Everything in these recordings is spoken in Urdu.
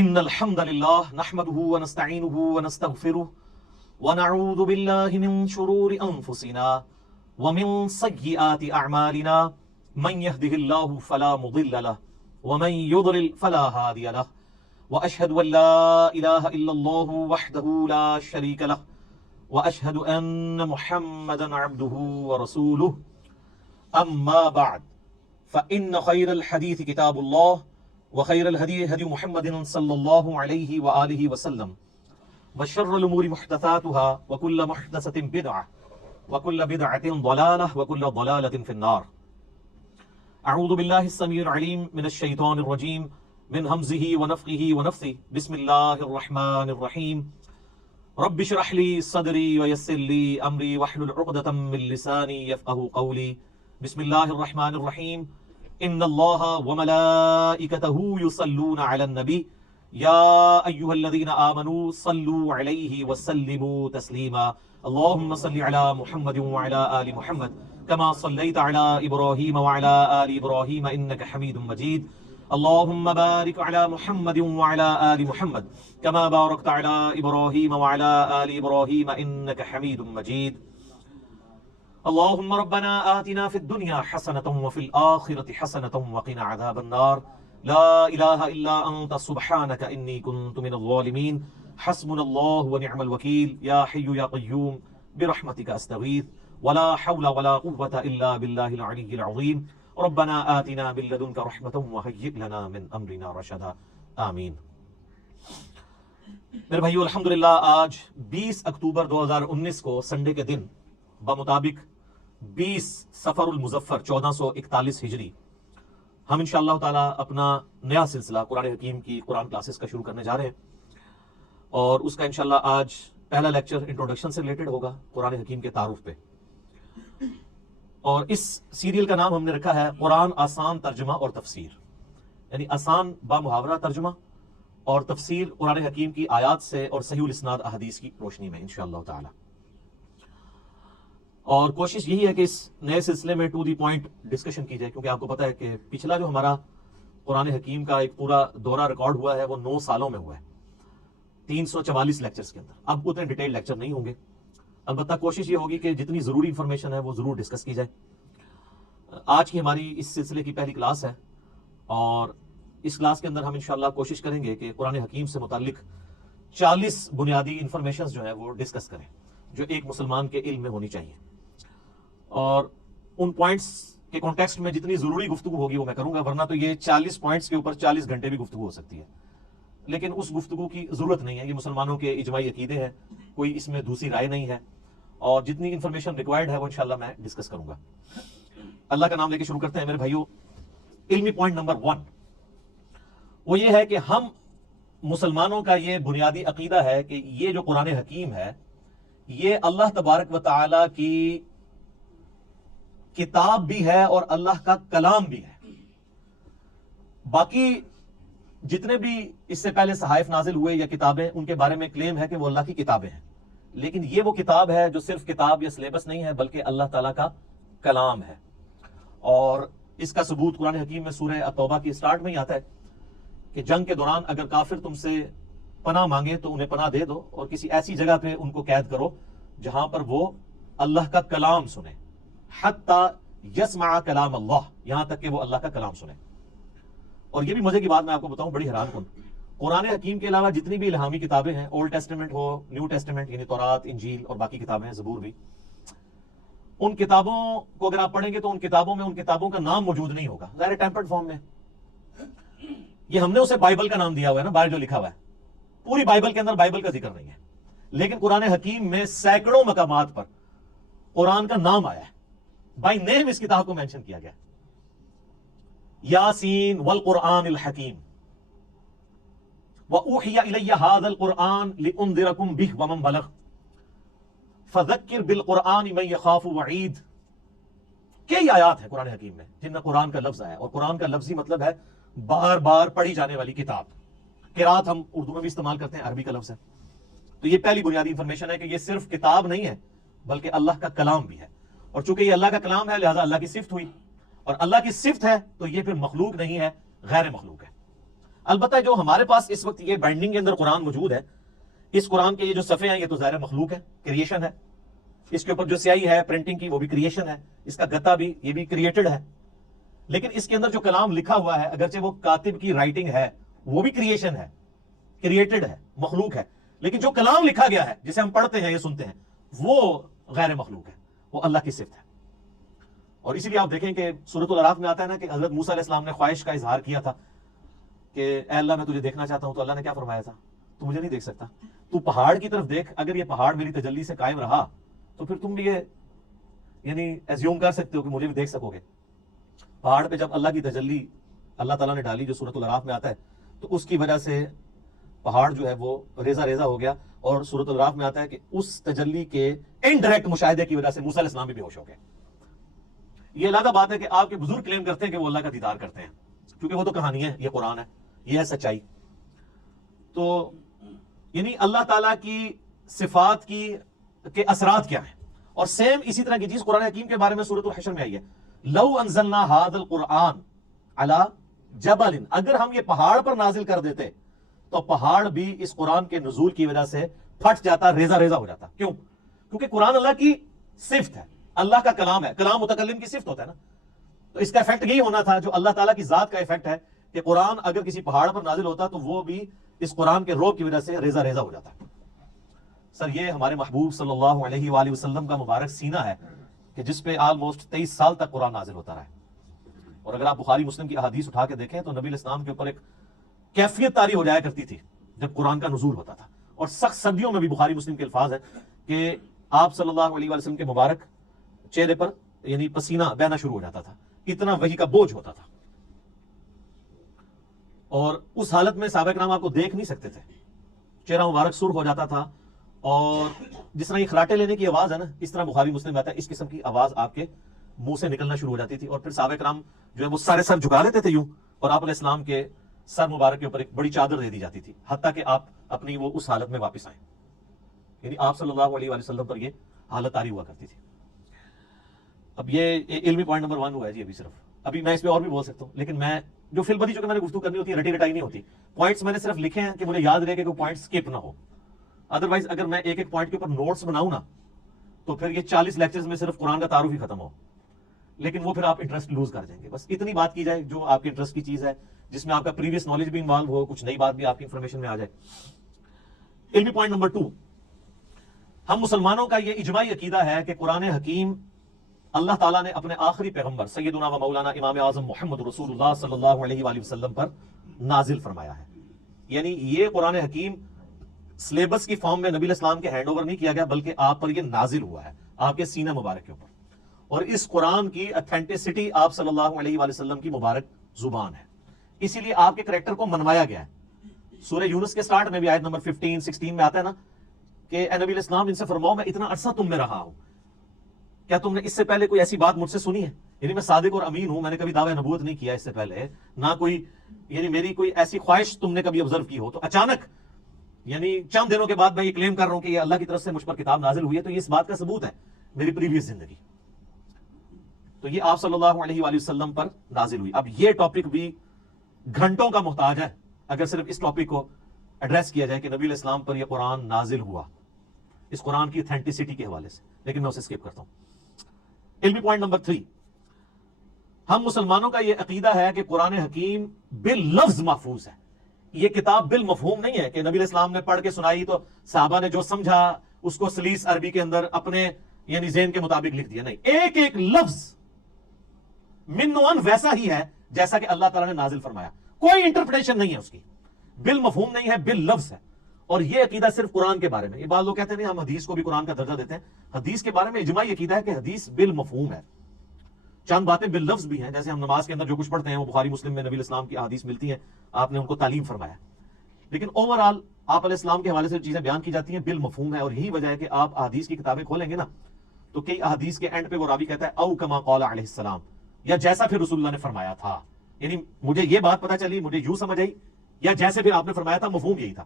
إن الحمد لله نحمده ونستعينه ونستغفره ونعوذ بالله من شرور أنفسنا ومن سيئات أعمالنا من يهده الله فلا مضل له ومن يضلل فلا هادي له وأشهد أن لا إله إلا الله وحده لا شريك له وأشهد أن محمدا عبده ورسوله أما بعد فإن خير الحديث كتاب الله وخير الهدي هدي محمد صلى الله عليه وآله وسلم وشر الأمور محدثاتها وكل محدثة بدعة وكل بدعة ضلالة وكل ضلالة في النار. أعوذ بالله السميع العليم من الشيطان الرجيم من همزه ونفخه ونفثه. بسم الله الرحمن الرحيم. رب اشرح لي صدري ويسر لي أمري واحلل عقدة من لساني يفقهوا قولي. بسم الله الرحمن الرحيم. إن الله وملائكته يصلون على النبي يا أيها الذين آمنوا صلوا عليه وسلموا تسليما. اللهم صل على محمد وعلى آل محمد كما صليت على إبراهيم وعلى آل إبراهيم إنك حميد مجيد. اللهم بارك على محمد وعلى آل محمد كما باركت على إبراهيم وعلى آل إبراهيم إنك حميد مجيد. اللهم ربنا آتنا في الدنيا حسنة وفي الآخرة حسنة وقنا عذاب النار. لا إله إلا أنت سبحانك إني كنت من الظالمين. حسبنا الله ونعم الوكيل. يا حي يا قيوم برحمتك أستغيث ولا حول ولا قوة إلا بالله العلي العظيم. ربنا آتنا من لدنك رحمة وهيئ لنا من أمرنا رشدا. آمین. میرے بھائیو، الحمدللہ آج 20 اکتوبر 2019 کو سنڈے کے دن بمطابق 20 صفر المظفر 1441 ہجری ہم انشاءاللہ تعالی اپنا نیا سلسلہ قرآن حکیم کی قرآن کلاسز کا شروع کرنے جا رہے ہیں، اور اس کا انشاءاللہ آج پہلا لیکچر انٹروڈکشن سے ریلیٹڈ ہوگا قرآن حکیم کے تعارف پہ، اور اس سیریل کا نام ہم نے رکھا ہے قرآن آسان ترجمہ اور تفسیر، یعنی آسان با محاورہ ترجمہ اور تفسیر قرآن حکیم کی آیات سے اور صحیح الاسناد احادیث کی روشنی میں انشاءاللہ تعالی. اور کوشش یہی ہے کہ اس نئے سلسلے میں ٹو دی پوائنٹ ڈسکشن کی جائے، کیونکہ آپ کو پتہ ہے کہ پچھلا جو ہمارا قرآن حکیم کا ایک پورا دورہ ریکارڈ ہوا ہے وہ 9 سالوں میں ہوا ہے 344 لیکچرز کے اندر. اب اتنے ڈیٹیل لیکچر نہیں ہوں گے، البتہ کوشش یہ ہوگی کہ جتنی ضروری انفارمیشن ہے وہ ضرور ڈسکس کی جائے. آج کی ہماری اس سلسلے کی پہلی کلاس ہے، اور اس کلاس کے اندر ہم انشاءاللہ کوشش کریں گے کہ قرآن حکیم سے متعلق 40 بنیادی انفارمیشنز جو ہیں وہ ڈسکس کریں جو ایک مسلمان کے علم میں ہونی چاہیے، اور ان پوائنٹس کے کانٹیکسٹ میں جتنی ضروری گفتگو ہوگی وہ میں کروں گا، ورنہ تو یہ 40 پوائنٹس کے اوپر 40 گھنٹے بھی گفتگو ہو سکتی ہے، لیکن اس گفتگو کی ضرورت نہیں ہے. یہ مسلمانوں کے اجماعی عقیدے ہیں، کوئی اس میں دوسری رائے نہیں ہے، اور جتنی انفارمیشن ریکوائرڈ ہے وہ انشاءاللہ میں ڈسکس کروں گا. اللہ کا نام لے کے شروع کرتے ہیں میرے بھائیو. علمی پوائنٹ نمبر 1 وہ یہ ہے کہ ہم مسلمانوں کا یہ بنیادی عقیدہ ہے کہ یہ جو قرآن حکیم ہے یہ اللہ تبارک و تعالی کی کتاب بھی ہے اور اللہ کا کلام بھی ہے. باقی جتنے بھی اس سے پہلے صحائف نازل ہوئے یا کتابیں، ان کے بارے میں کلیم ہے کہ وہ اللہ کی کتابیں ہیں، لیکن یہ وہ کتاب ہے جو صرف کتاب یا سلیبس نہیں ہے بلکہ اللہ تعالیٰ کا کلام ہے. اور اس کا ثبوت قرآن حکیم میں سورہ التوبہ کی سٹارٹ میں ہی آتا ہے کہ جنگ کے دوران اگر کافر تم سے پناہ مانگے تو انہیں پناہ دے دو، اور کسی ایسی جگہ پہ ان کو قید کرو جہاں پر وہ اللہ کا کلام سنیں، حتی یسمع کلام اللہ، یہاں تک کہ وہ اللہ کا کلام سنیں. اور یہ بھی مزے کی بات میں آپ کو بتاؤں، بڑی حیران کن، قرآن حکیم کے علاوہ جتنی بھی الہامی کتابیں ہیں، اولڈ ٹیسٹمنٹ ہو، نیو ٹیسٹمنٹ یعنی تورات، انجیل اور باقی کتابیں ہیں، زبور بھی، ان کتابوں کو اگر آپ پڑھیں گے تو ان کتابوں میں ان کتابوں کا نام موجود نہیں ہوگا، ظاہر ٹیمپرڈ فارم میں. یہ ہم نے اسے بائبل کا نام دیا ہوا ہے نا، باہر جو لکھا ہوا ہے، پوری بائبل کے اندر بائبل کا ذکر نہیں ہے، لیکن قرآن حکیم میں سینکڑوں مقامات پر قرآن کا نام آیا ہے، بائی نیم اس کتاب کو مینشن کیا گیا. یاسین والقرآن الحکیم وَأُوحِيَ إِلَيَّ هَذَا الْقُرْآنُ لِأُنذِرَكُمْ بِهِ وَمَنْ بَلَغَ فَذَكِّرْ بِالْقُرْآنِ مَنْ يَخَافُ وَعِيدٍ. کئی آیات ہیں قرآن حکیم میں جن میں قرآن کا لفظ آیا، اور قرآن کا لفظی مطلب ہے بار بار پڑھی جانے والی کتاب. قرات ہم اردو میں بھی استعمال کرتے ہیں، عربی کا لفظ ہے. تو یہ پہلی بنیادی انفارمیشن ہے کہ یہ صرف کتاب نہیں ہے بلکہ اللہ کا کلام بھی ہے، اور چونکہ یہ اللہ کا کلام ہے لہذا اللہ کی صفت ہوئی، اور اللہ کی صفت ہے تو یہ پھر مخلوق نہیں ہے، غیر مخلوق ہے. البتہ جو ہمارے پاس اس وقت یہ بائنڈنگ کے اندر قرآن موجود ہے، اس قرآن کے یہ جو صفحے ہیں یہ تو ظاہر مخلوق ہے، کریشن ہے. اس کے اوپر جو سیاہی ہے پرنٹنگ کی وہ بھی کریشن ہے، اس کا گتا بھی یہ بھی کریٹڈ ہے. لیکن اس کے اندر جو کلام لکھا ہوا ہے اگرچہ وہ کاتب کی رائٹنگ ہے وہ بھی کریشن ہے، کریٹڈ ہے، مخلوق ہے. لیکن جو کلام لکھا گیا ہے جسے ہم پڑھتے ہیں یا سنتے ہیں وہ غیر مخلوق ہے، وہ اللہ کی صفت ہے. اور اسی لیے آپ دیکھیں کہ سورۃ الاعراف میں آتا ہے نا کہ حضرت موسیٰ علیہ السلام نے خواہش کا اظہار کیا تھا کہ اے اللہ میں تجھے دیکھنا چاہتا ہوں. تو اللہ نے کیا فرمایا تھا؟ تو مجھے نہیں دیکھ سکتا، تو پہاڑ کی طرف دیکھ. اگر یہ پہاڑ میری تجلی سے قائم رہا تو پھر تم بھی یہ یعنی ایزیوم کر سکتے ہو کہ مجھے بھی دیکھ سکو گے. پہاڑ پہ جب اللہ کی تجلی اللہ تعالیٰ نے ڈالی جو سورۃ الاعراف میں آتا ہے تو اس کی وجہ سے پہاڑ جو ہے وہ ریزہ ریزہ ہو گیا. اور سورۃ الاعراف میں آتا ہے کہ اس تجلی کے انڈائریکٹ مشاہدے کی وجہ سے موسیٰ علیہ السلام بھی بے ہوش ہو گئے. یہ علیحدہ بات ہے کہ آپ کے بزرگ کلیم کرتے ہیں کہ وہ اللہ کا دیدار کرتے ہیں، کیونکہ وہ تو کہانی ہے، یہ قرآن ہے، یہ ہے سچائی. تو یعنی اللہ تعالیٰ کی صفات کے اثرات کیا ہیں. اور سیم اسی طرح کی چیز قرآن حکیم کے بارے میں سورۃ الحشر میں آئی ہے. لو انزلنا ھذا القرآن علی جبل، اگر ہم یہ پہاڑ پر نازل کر دیتے تو پہاڑ بھی اس قرآن کے نزول کی وجہ سے پھٹ جاتا، ریزہ ریزہ ہو جاتا. کیوں؟ کیونکہ قرآن اللہ کی صفت ہے، اللہ کا کلام ہے، کلام متکلم کی صفت ہوتا ہے نا. تو اس کا ایفیکٹ یہی ہونا تھا جو اللہ تعالیٰ کی ذات کا ایفیکٹ ہے کہ قرآن اگر کسی پہاڑ پر نازل ہوتا تو وہ بھی اس قرآن کے روب کی وجہ سے ریزہ ریزہ ہو جاتا. سر یہ ہمارے محبوب صلی اللہ علیہ وآلہ وسلم کا مبارک سینہ ہے کہ جس پہ آلموسٹ 23 سال تک قرآن نازل ہوتا رہا ہے. اور اگر آپ بخاری مسلم کی احادیث اٹھا کے دیکھیں تو نبی علیہ السلام کے اوپر ایک کیفیت طاری ہو جایا کرتی تھی جب قرآن کا نزول ہوتا تھا. اور سخت سردیوں میں بھی بخاری مسلم کے الفاظ ہے کہ آپ صلی اللہ علیہ وآلہ وسلم کے مبارک چہرے پر یعنی پسینہ بہنا شروع ہو جاتا تھا، اتنا وحی کا بوجھ ہوتا تھا. اور اس حالت میں صحابہ کرام آپ کو دیکھ نہیں سکتے تھے، چہرہ مبارک سرخ ہو جاتا تھا. اور جس طرح یہ خراٹے لینے کی آواز ہے نا، اس طرح بخاری مسلم میں آتا ہے اس قسم کی آواز آپ کے منہ سے نکلنا شروع ہو جاتی تھی. اور پھر صحابہ کرام جو ہے وہ سارے سر جھکا لیتے تھے یوں، اور آپ علیہ السلام کے سر مبارک کے اوپر ایک بڑی چادر دے دی جاتی تھی حتیٰ کہ آپ اپنی وہ اس حالت میں واپس آئیں. یعنی آپ صلی اللہ علیہ وآلہ وسلم پر یہ حالت طاری ہوا کرتی تھی. اب یہ علمی پوائنٹ نمبر 1 ہوا ہے جی. ابھی میں اس پہ اور بھی بول سکتا ہوں، لیکن میں جو فی البدی جو کہ میں نے گفتگو کرنی ہوتی ہے رٹی رٹائی نہیں ہوتی. پوائنٹس میں نے صرف لکھے ہیں کہ مجھے یاد رہے کہ کوئی پوائنٹ اسکپ نہ ہو. ادروائز اگر میں ایک ایک پوائنٹ کے اوپر نوٹس بناؤں نا تو پھر یہ 40 لیکچرز میں صرف قرآن کا تعارف ہی ختم ہو، لیکن وہ پھر آپ انٹرسٹ لوز کر جائیں گے. بس اتنی بات کی جائے جو آپ کے انٹرسٹ کی چیز ہے، جس میں آپ کا پریویس نالج بھی انوالو ہو، کچھ نئی بات بھی آپ کی انفارمیشن میں آ جائے. علمی پوائنٹ نمبر 2، ہم مسلمانوں کا یہ اجماعی عقیدہ ہے کہ قرآن حکیم اللہ تعالیٰ نے اپنے آخری پیغمبر سیدنا و مولانا امام اعظم محمد رسول اللہ صلی اللہ علیہ وآلہ وسلم پر نازل فرمایا ہے. یعنی یہ قرآن حکیم سلیبس کی فارم میں نبی علیہ السلام کے ہینڈ اوور نہیں کیا گیا، بلکہ آپ پر یہ نازل ہوا ہے، آپ کے سینہ مبارک کے اوپر. اور اس قرآن کی اتھینٹسٹی آپ صلی اللہ علیہ وآلہ وسلم کی مبارک زبان ہے، اسی لیے آپ کے کریکٹر کو منوایا گیا ہے. سورہ یونس کے سٹارٹ میں بھی آیت نمبر 15 16 میں آتا ہے نا کہ اے نبی علیہ السلام ان سے فرماؤ میں اتنا عرصہ تم میں رہا ہوں، کیا تم نے اس سے پہلے کوئی ایسی بات مجھ سے سنی ہے؟ یعنی میں صادق اور امین ہوں، میں نے کبھی دعوی نبوت نہیں کیا اس سے پہلے، نہ کوئی یعنی میری کوئی ایسی خواہش تم نے کبھی آبزرو کی ہو. تو اچانک یعنی چند دنوں کے بعد میں یہ کلیم کر رہا ہوں کہ یہ اللہ کی طرف سے مجھ پر کتاب نازل ہوئی ہے، تو یہ اس بات کا ثبوت ہے میری پریویس زندگی. تو یہ آپ صلی اللہ علیہ وآلہ وسلم پر نازل ہوئی. اب یہ ٹاپک بھی گھنٹوں کا محتاج ہے اگر صرف اس ٹاپک کو ایڈریس کیا جائے کہ نبی علیہ السلام پر یہ قرآن نازل ہوا اس قرآن کی اتھینٹسٹی کے حوالے سے، لیکن میں اسے اسکپ کرتا ہوں. علمی پوائنٹ نمبر 3، ہم مسلمانوں کا یہ عقیدہ ہے کہ قرآن حکیم باللفظ محفوظ ہے. یہ کتاب بالمفہوم نہیں ہے کہ نبی علیہ السلام نے پڑھ کے سنائی تو صحابہ نے جو سمجھا اس کو سلیس عربی کے اندر اپنے یعنی ذہن کے مطابق لکھ دیا. نہیں، ایک ایک لفظ من و عن ویسا ہی ہے جیسا کہ اللہ تعالیٰ نے نازل فرمایا، کوئی انٹرپریٹیشن نہیں ہے اس کی، بالمفہوم نہیں ہے، باللفظ ہے. اور یہ عقیدہ صرف قرآن کے بارے میں. یہ بعض لوگ کہتے ہیں نہیں ہم حدیث کو بھی قرآن کا درجہ دیتے ہیں. حدیث کے بارے میں اجماعی عقیدہ ہے کہ حدیث بالمفہوم ہے. چند باتیں باللفظ بھی ہیں، جیسے ہم نماز کے اندر جو کچھ پڑھتے ہیں وہ بخاری مسلم میں نبی علیہ السلام کی احادیث ملتی ہیں، آپ نے ان کو تعلیم فرمایا. لیکن اوورآل آپ علیہ السلام کے حوالے سے چیزیں بیان کی جاتی ہیں بالمفہوم ہے. اور یہی وجہ ہے کہ آپ احادیث کی کتابیں کھولیں گے نا تو کئی احادیث کے اینڈ پہ وہ راوی کہتا ہے او کما قال علیہ السلام، یا جیسا پھر رسول اللہ نے فرمایا تھا. یعنی مجھے یہ بات پتہ چلی، مجھے یوں سمجھ آئی، یا جیسے پھر آپ نے فرمایا تھا، مفہوم یہی تھا.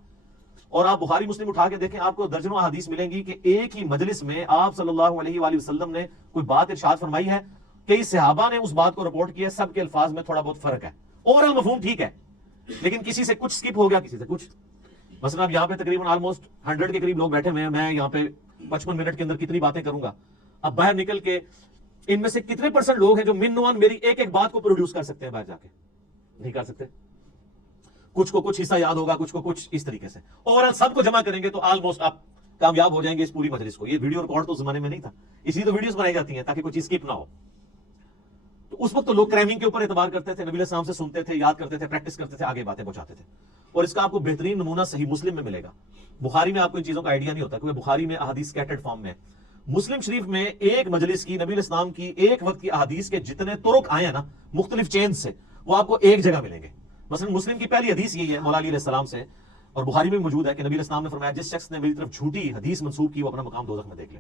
اور آپ بخاری مسلم اٹھا کے دیکھیں، آپ کو درجنوں احادیث ملیں گی کہ ایک ہی مجلس میں آپ صلی اللہ علیہ وآلہ وسلم نے کوئی بات ارشاد فرمائی ہے، کئی صحابہ نے اس بات کو رپورٹ کیا، سب کے الفاظ میں تھوڑا بہت فرق ہے، اوورآل مفہوم ٹھیک ہے، لیکن کسی سے کچھ سکپ ہو گیا, کسی سے کچھ. مثلا اب یہاں پہ تقریباً آلموسٹ 100 کے قریب لوگ بیٹھے ہوئے ہیں, میں یہاں پہ 55 منٹ کے اندر کتنی باتیں کروں گا. اب باہر نکل کے ان میں سے کتنے % لوگ ہیں جو من نوان میری ایک ایک بات کو پروڈیوس کر سکتے ہیں باہر جا کے؟ نہیں کر سکتے. کچھ کو کچھ حصہ یاد ہوگا, کچھ کو کچھ اس طریقے سے. اوورآل سب کو جمع کریں گے تو آلموسٹ آپ کامیاب ہو جائیں گے اس پوری مجلس کو. یہ ویڈیو ریکارڈ تو اس زمانے میں نہیں تھا, اس لیے تو ویڈیوز بنائی جاتی ہیں تاکہ کوئی چیز اسکپ نہ ہو. تو اس وقت تو لوگ کرائمنگ کے اوپر اعتبار کرتے تھے, نبی علیہ السلام سے سنتے تھے, یاد کرتے تھے, پریکٹس کرتے تھے, آگے باتیں پہنچاتے تھے. اور اس کا آپ کو بہترین نمونہ صحیح مسلم میں ملے گا. بخاری میں آپ کو ان چیزوں کا آئیڈیا نہیں ہوتا کیونکہ بخاری میں احادیث اسکیٹرڈ فارم میں. مسلم شریف میں ایک مجلس کی نبی علیہ السلام کی ایک وقت کی احادیث کے جتنے طرق آئے ہیں نا مختلف چین سے, وہ آپ کو ایک جگہ ملیں گے. مثلا مسلم کی پہلی حدیث یہی ہے مولا علی علیہ السلام سے, اور بخاری میں موجود ہے کہ نبی علیہ السلام نے فرمایا جس شخص نے میری طرف جھوٹی حدیث منسوب کی وہ اپنا مقام دوزخ میں دیکھ لے.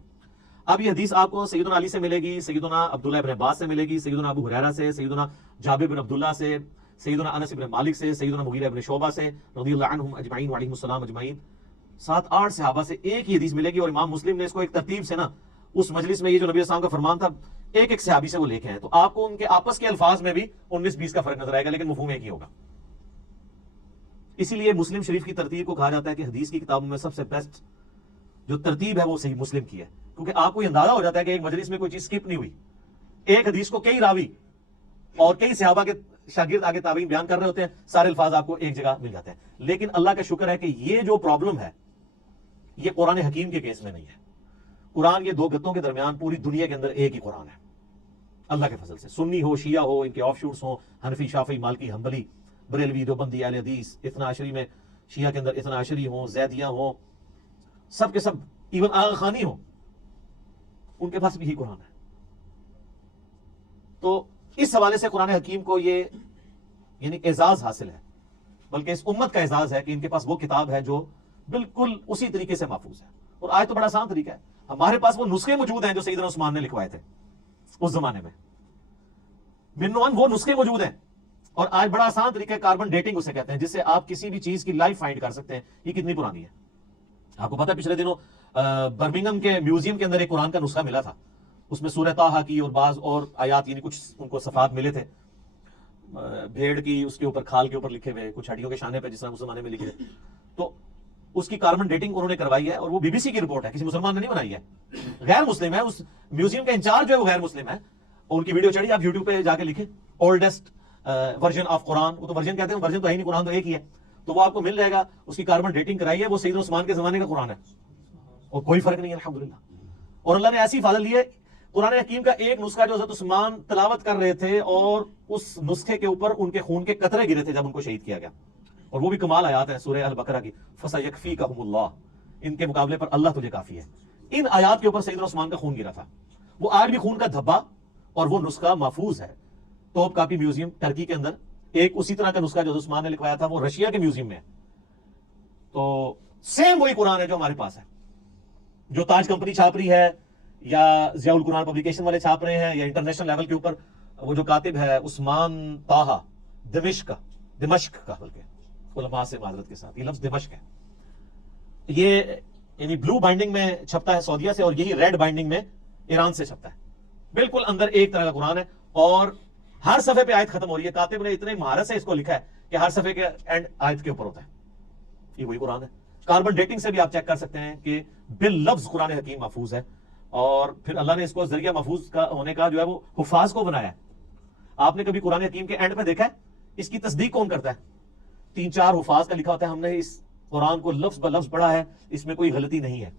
اب یہ حدیث آپ کو سیدنا علی سے ملے گی, سیدنا عبداللہ ابن عباس سے ملے گی, سیدنا ابو ہریرہ سے, سیدنا جابر بن عبداللہ سے, سیدنا انس بن مالک سے, سیدنا مغیرہ بن شعبہ سے رضی اللہ عنہم اجمعین وعلیہم السلام اجمعین. 7-8 صحابہ سے ایک ہی حدیث ملے گی. اور امام مسلم نے اس کو ایک ترتیب سے نا اس مجلس میں, یہ جو نبی السلام کا فرمان تھا, ایک ایک صحابی سے وہ لے کے ہیں. تو آپ کو ان کے آپس کے الفاظ میں بھی 19-20 کا فرق نظر آئے گا, لیکن مفہوم ایک ہی ہوگا. اسی لیے مسلم شریف کی ترتیب کو کہا جاتا ہے کہ حدیث کی کتابوں میں سب سے بیسٹ جو ترتیب ہے وہ صحیح مسلم کی ہے, کیونکہ آپ کو یہ اندازہ ہو جاتا ہے کہ ایک مجلس میں کوئی چیز سکپ نہیں ہوئی. ایک حدیث کو کئی راوی اور کئی صحابہ کے شاگرد آگے تابعین بیان کر رہے ہوتے ہیں, سارے الفاظ آپ کو ایک جگہ مل جاتے ہیں. لیکن اللہ کا شکر ہے کہ یہ جو پرابلم ہے یہ قرآن حکیم کے کیس میں نہیں ہے. قرآن یہ 2 گتوں کے درمیان پوری دنیا کے اندر ایک ہی قرآن ہے اللہ کے فضل سے. سنی ہو, شیعہ ہو, ان کے آف شوٹس ہوں, حنفی, شافعی, مالکی, حنبلی, بریلوی, دیوبندی, اہل حدیث, اثنا عشری میں شیعہ کے اندر اثنا عشری ہوں, زیدیہ ہوں, سب کے سب, ایون آغا خانی ہوں, ان کے پاس بھی ہی قرآن ہے. تو اس حوالے سے قرآن حکیم کو یہ یعنی اعزاز حاصل ہے, بلکہ اس امت کا اعزاز ہے کہ ان کے پاس وہ کتاب ہے جو بالکل اسی طریقے سے محفوظ ہے. اور آج تو بڑا آسان طریقہ ہے, ہمارے پاس وہ نسخے موجود ہیں جو سیدنا عثمان نے لکھوائے تھے اس زمانے میں, من نوان وہ نسخے موجود ہیں. اور آج بڑا آسان طریقہ ہے, کاربن ڈیٹنگ اسے کہتے ہیں, جس سے آپ کسی بھی چیز کی لائف فائنڈ کر سکتے ہیں یہ کتنی پرانی ہے. آپ کو پتا ہے پچھلے دنوں برمنگھم کے میوزیم کے اندر ایک قرآن کا نسخہ ملا تھا, اس میں سورہ طٰہٰ کی اور بعض اور آیات یعنی کچھ ان کو صفحات ملے تھے, بھیڑ کی اس کے اوپر کھال کے اوپر لکھے ہوئے, کچھ ہڈیوں کے شانے پہ جس طرح اس زمانے میں لکھے. تو اس کی کاربن ڈیٹنگ انہوں نے کروائی ہے, اور وہ BBC کی رپورٹ ہے, کسی مسلمان نے نہیں بنائی ہے, غیر مسلم ہے. اس میوزیم کا انچارج جو ہے وہ غیر مسلم ہے, اور ان کی ویڈیو چڑھی, آپ یوٹیوب پہ جا کے لکھیں اولڈسٹ ورژن آف قرآن. وہ تو ورژن کہتے ہیں, ورژن تو ہے ہی نہیں, قرآن تو ایک ہی ہے. تو وہ آپ کو مل جائے گا, اس کی کاربن ڈیٹنگ کرائی ہے, وہ سیدنا عثمان کے زمانے کا قرآن ہے, اور کوئی فرق نہیں ہے الحمدللہ. اور اللہ نے ایسی فضل لی ہے, قرآن حکیم کا ایک نسخہ جو حضرت عثمان تلاوت کر رہے تھے اور اس نسخے کے اوپر ان کے خون کے قطرے گرے تھے جب ان کو شہید کیا گیا, اور وہ بھی کمال آیات ہیں سورہ البقرہ کی, فَسَيَكْفِيكَهُمُ اللَّهُ, ان کے مقابلے پر اللہ تجھے کافی ہے. ان آیات کے اوپر سیدنا عثمان کا خون گرا تھا. وہ آج بھی خون کا دھبا اور وہ نسخہ محفوظ ہے توپ کاپی میوزیم ٹرکی کے اندر. ایک اسی طرح کا نسخہ جو عثمان نے لکھوایا تھا وہ رشیا کے میوزیم میں ہے. تو سیم وہی قرآن ہے جو ہمارے پاس ہے, جو تاج کمپنی چھاپ رہی ہے یا ضیاء القرآن پبلیکیشن والے چھاپ رہے ہیں, یا انٹرنیشنل لیول کے اوپر وہ جو کاتب ہے عثمان طٰہٰ دمشق کا بلکہ علماء سے معذرت کے ساتھ, یہ لفظ دمشق ہے, یہ یعنی بلو بائنڈنگ میں چھپتا ہے سعودیہ سے, اور یہی ریڈ بائنڈنگ میں ایران سے چھپتا ہے. بالکل اندر ایک طرح کا قرآن ہے, اور ہر صفحے پہ آیت ختم ہو رہی ہے. کاتب نے اتنے مہارت سے اس کو لکھا ہے کہ ہر صفحے کے اینڈ آیت کے اوپر ہوتا ہے. یہ وہی قرآن ہے. کاربن ڈیٹنگ سے بھی آپ چیک کر سکتے ہیں کہ باللفظ قرآن حکیم محفوظ ہے, اور پھر اللہ نے اس کو ذریعہ محفوظ کا ہونے کا جو ہے وہ حفاظ کو بنایا ہے. آپ نے کبھی قرآن حکیم کے اینڈ پہ دیکھا ہے اس کی تصدیق کون کرتا ہے؟ 3-4 حفاظ کا لکھا ہوتا ہے, ہم نے اس قرآن کو لفظ بلفظ پڑھا ہے, اس میں کوئی غلطی نہیں ہے.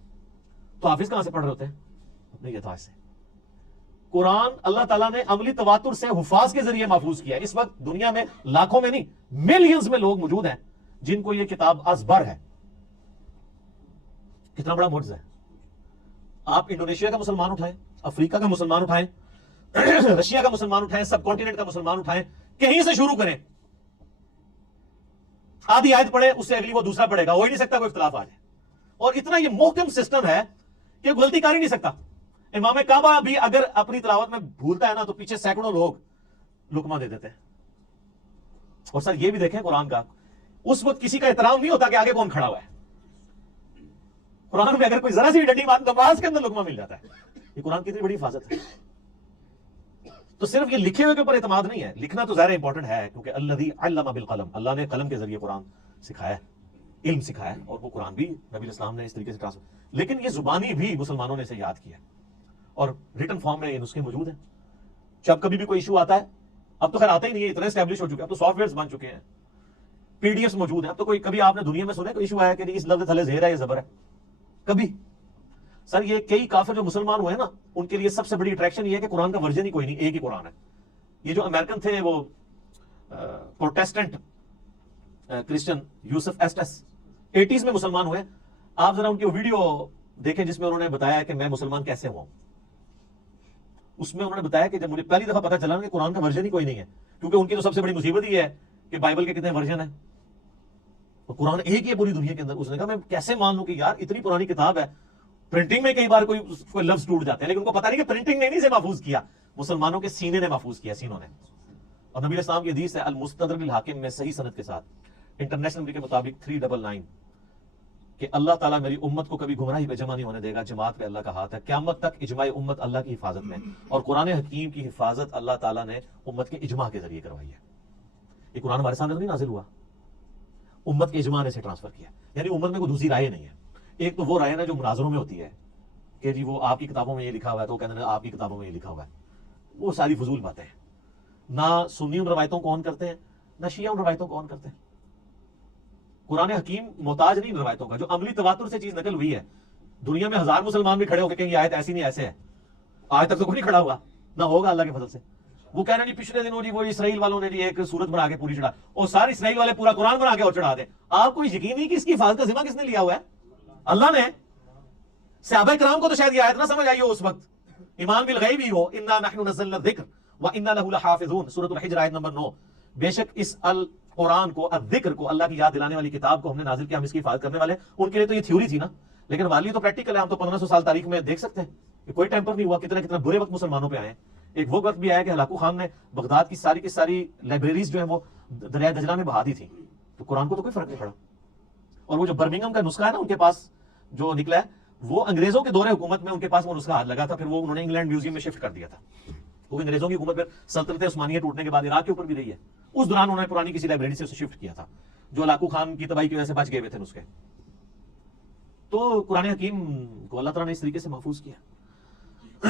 تو حافظ کہاں سے پڑھ رہے ہوتے ہیں؟ اپنے یتاج سے. قرآن اللہ تعالیٰ نے عملی تواتر سے حفاظ کے ذریعے محفوظ کیا ہے. اس وقت دنیا میں لاکھوں میں نہیں ملینز میں لوگ موجود ہیں جن کو یہ کتاب ازبر ہے. کتنا بڑا معجزہ ہے. آپ انڈونیشیا کا مسلمان اٹھائیں, افریقہ کا مسلمان اٹھائیں, رشیا کا مسلمان اٹھائیں, سب کانٹیننٹ کا مسلمان اٹھائیں, کہیں سے شروع کریں, آدھی آیت پڑھے, اس سے اگلی وہ دوسرا پڑھے گا, ہو ہی نہیں سکتا کوئی اختلاف آ جائے. اور اتنا یہ محکم سسٹم ہے کہ غلطی کر ہی نہیں سکتا. امام کعبہ بھی اگر اپنی تلاوت میں بھولتا ہے نا تو پیچھے سینکڑوں لوگ لقمہ دے دیتے ہیں. اور سر یہ بھی دیکھیں قرآن کا, اس وقت کسی کا احترام نہیں ہوتا کہ آگے کون کھڑا ہوا ہے. قرآن میں اگر کوئی ذرا سی ڈنڈی بات نماز کے اندر لقمہ مل جاتا ہے. یہ قرآن کی اتنی بڑی حفاظت ہے. تو صرف یہ لکھے ہوئے کے اوپر اعتماد نہیں ہے، لکھنا تو ظاہر امپورٹنٹ ہے، کیونکہ الذی علم بالقلم، اللہ نے قلم کے ذریعے قرآن سکھایا ہے، علم سکھایا ہے، اور وہ قرآن بھی نبی الاسلام نے اس طریقے سے ٹرانسفر، لیکن یہ زبانی بھی مسلمانوں نے اسے یاد کیا ہے، اور ریٹن فارم میں یہ نسخے موجود ہیں۔ جب کبھی بھی کوئی ایشو آتا ہے، اب تو خیر آتا ہی نہیں ہے، اتنے اسٹیبلش ہو چکے ہیں، اب تو سافٹ ویئرز بن چکے ہیں، پی ڈی ایفs موجود ہیں، اب تو کوئی کبھی آپ نے دنیا میں سنا کوئی ایشو آیا کہ اس لفظ تھلے زیر ہے یا زبر ہے؟ کبھی؟ سر یہ کئی کافر جو مسلمان ہوئے ہیں نا، ان کے لیے سب سے بڑی اٹریکشن یہ ہے کہ قرآن کا ورژن ہی کوئی نہیں، ایک ہی قرآن ہے۔ یہ جو امریکن تھے وہ پروٹیسٹنٹ کرسچن یوسف ایسٹس 80s میں مسلمان ہوئے، آپ ذرا ان کی ویڈیو دیکھیں جس میں انہوں نے بتایا کہ میں مسلمان کیسے ہوا ہوں۔ اس میں انہوں نے بتایا کہ جب مجھے پہلی دفعہ پتا چلا کہ قرآن کا ورژن ہی کوئی نہیں ہے، کیونکہ ان کی تو سب سے بڑی مصیبت ہی ہے کہ بائبل کے کتنے ورژن ہیں، تو قرآن ایک ہی ہے پوری دنیا کے اندر۔ اس نے کہا میں کیسے مان لوں کہ یار اتنی پرانی کتاب ہے، پرنٹنگ میں کئی بار کوئی لفظ ٹوٹ جاتے ہیں، لیکن ان کو پتا نہیں کہ پرنٹنگ نے نہیں سے محفوظ کیا، مسلمانوں کے سینے نے محفوظ کیا، سینوں نے۔ اور نبی اسلام کی حدیث ہے المستدرک الحاکم میں صحیح سند کے ساتھ انٹرنیشنل نمبر کے مطابق 399 کہ اللہ تعالیٰ میری امت کو کبھی گمراہی پہ جمع نہیں ہونے دے گا، جماعت پہ اللہ کا ہاتھ ہے، قیامت تک اجماع امت اللہ کی حفاظت میں، اور قرآن حکیم کی حفاظت اللہ تعالیٰ نے امت کے اجماع کے ذریعے کروائی ہے۔ یہ قرآن ہمارے سامنے تو نہیں نازل ہوا، امت کے اجماع نے اسے ٹرانسفر کیا، یعنی امت میں کوئی دوسری رائے نہیں ہے۔ ایک تو وہ رائے نا جو مناظروں میں ہوتی ہے کہ جی وہ آپ کی کتابوں میں یہ لکھا ہوا ہے تو وہ کہتے ہیں آپ کی کتابوں میں یہ لکھا ہوا ہے، وہ ساری فضول باتیں ہیں۔ نہ سنی ان روایتوں کو آن کرتے ہیں، نہ شیعہ ان روایتوں کو آن کرتے ہیں۔ قرآن حکیم محتاج نہیں روایتوں کا، جو عملی تواتر سے چیز نقل ہوئی ہے، دنیا میں ہزار مسلمان بھی کھڑے ہو کے کہیں یہ آیت ایسی نہیں ایسے ہے، آج تک تو کوئی نہیں کھڑا ہوا، نہ ہوگا اللہ کے فضل سے۔ وہ کہہ رہے ہیں جی پچھلے دنوں جی وہ اسرائیل والوں نے جی ایک سورت بنا کے پوری چڑھا، اور سارے اسرائیل والے پورا قرآن بنا کے اور چڑھا دیں۔ آپ کو یقین نہیں کہ اس کی حفاظت کا ذمہ کس نے لیا ہوا ہے؟ اللہ نے۔ صحابہ کرام کو تو شاید یہ آیت نہ سمجھ آئی ہو اس وقت، ایمان بالغیب ہی ہو، انا نحن نزلنا الذکر وانا لہ لحافظون، سورۃ الحجر آیت نمبر 9۔ بے شک اس قرآن کو، الذکر کو، اللہ کی یاد دلانے والی کتاب کو ہم نے نازل کیا، ہم اس کی حفاظت کرنے والے۔ ان کے لیے تو یہ تھیوری تھی نا، لیکن ہمارے لیے تو پریکٹیکل ہے، ہم تو 1500 سال تاریخ میں دیکھ سکتے ہیں کہ کوئی ٹیمپر نہیں ہوا، کتنا کتنا برے وقت مسلمانوں پہ آئے ہیں۔ ایک وہ وقت بھی آیا کہ ہلاکو خان نے بغداد کی ساری لائبریریز جو ہیں وہ دریائے دجلہ میں بہا دی تھی، تو قرآن کو تو کوئی فرق نہیں پڑا۔ اور وہ جو برمنگھم کا نسخہ ہے نا ان کے پاس جو نکلا ہے، وہ انگریزوں کے دور حکومت میں ان کے پاس وہ نسخہ ہاتھ لگا تھا، پھر وہ انہوں نے انگلینڈ میوزیم میں شفٹ کر دیا تھا۔ وہ انگریزوں کی حکومت پھر سلطنت عثمانیہ ٹوٹنے کے بعد عراق کے اوپر بھی رہی ہے، اس دوران انہوں نے پرانی کسی لائبریری سے اسے شفٹ کیا تھا، جو ہلاکو خان کی تباہی کی وجہ سے بچ گئے ہوئے تھے نسخے۔ تو قرآن حکیم کو اللہ تعالیٰ نے اس طریقے سے محفوظ کیا۔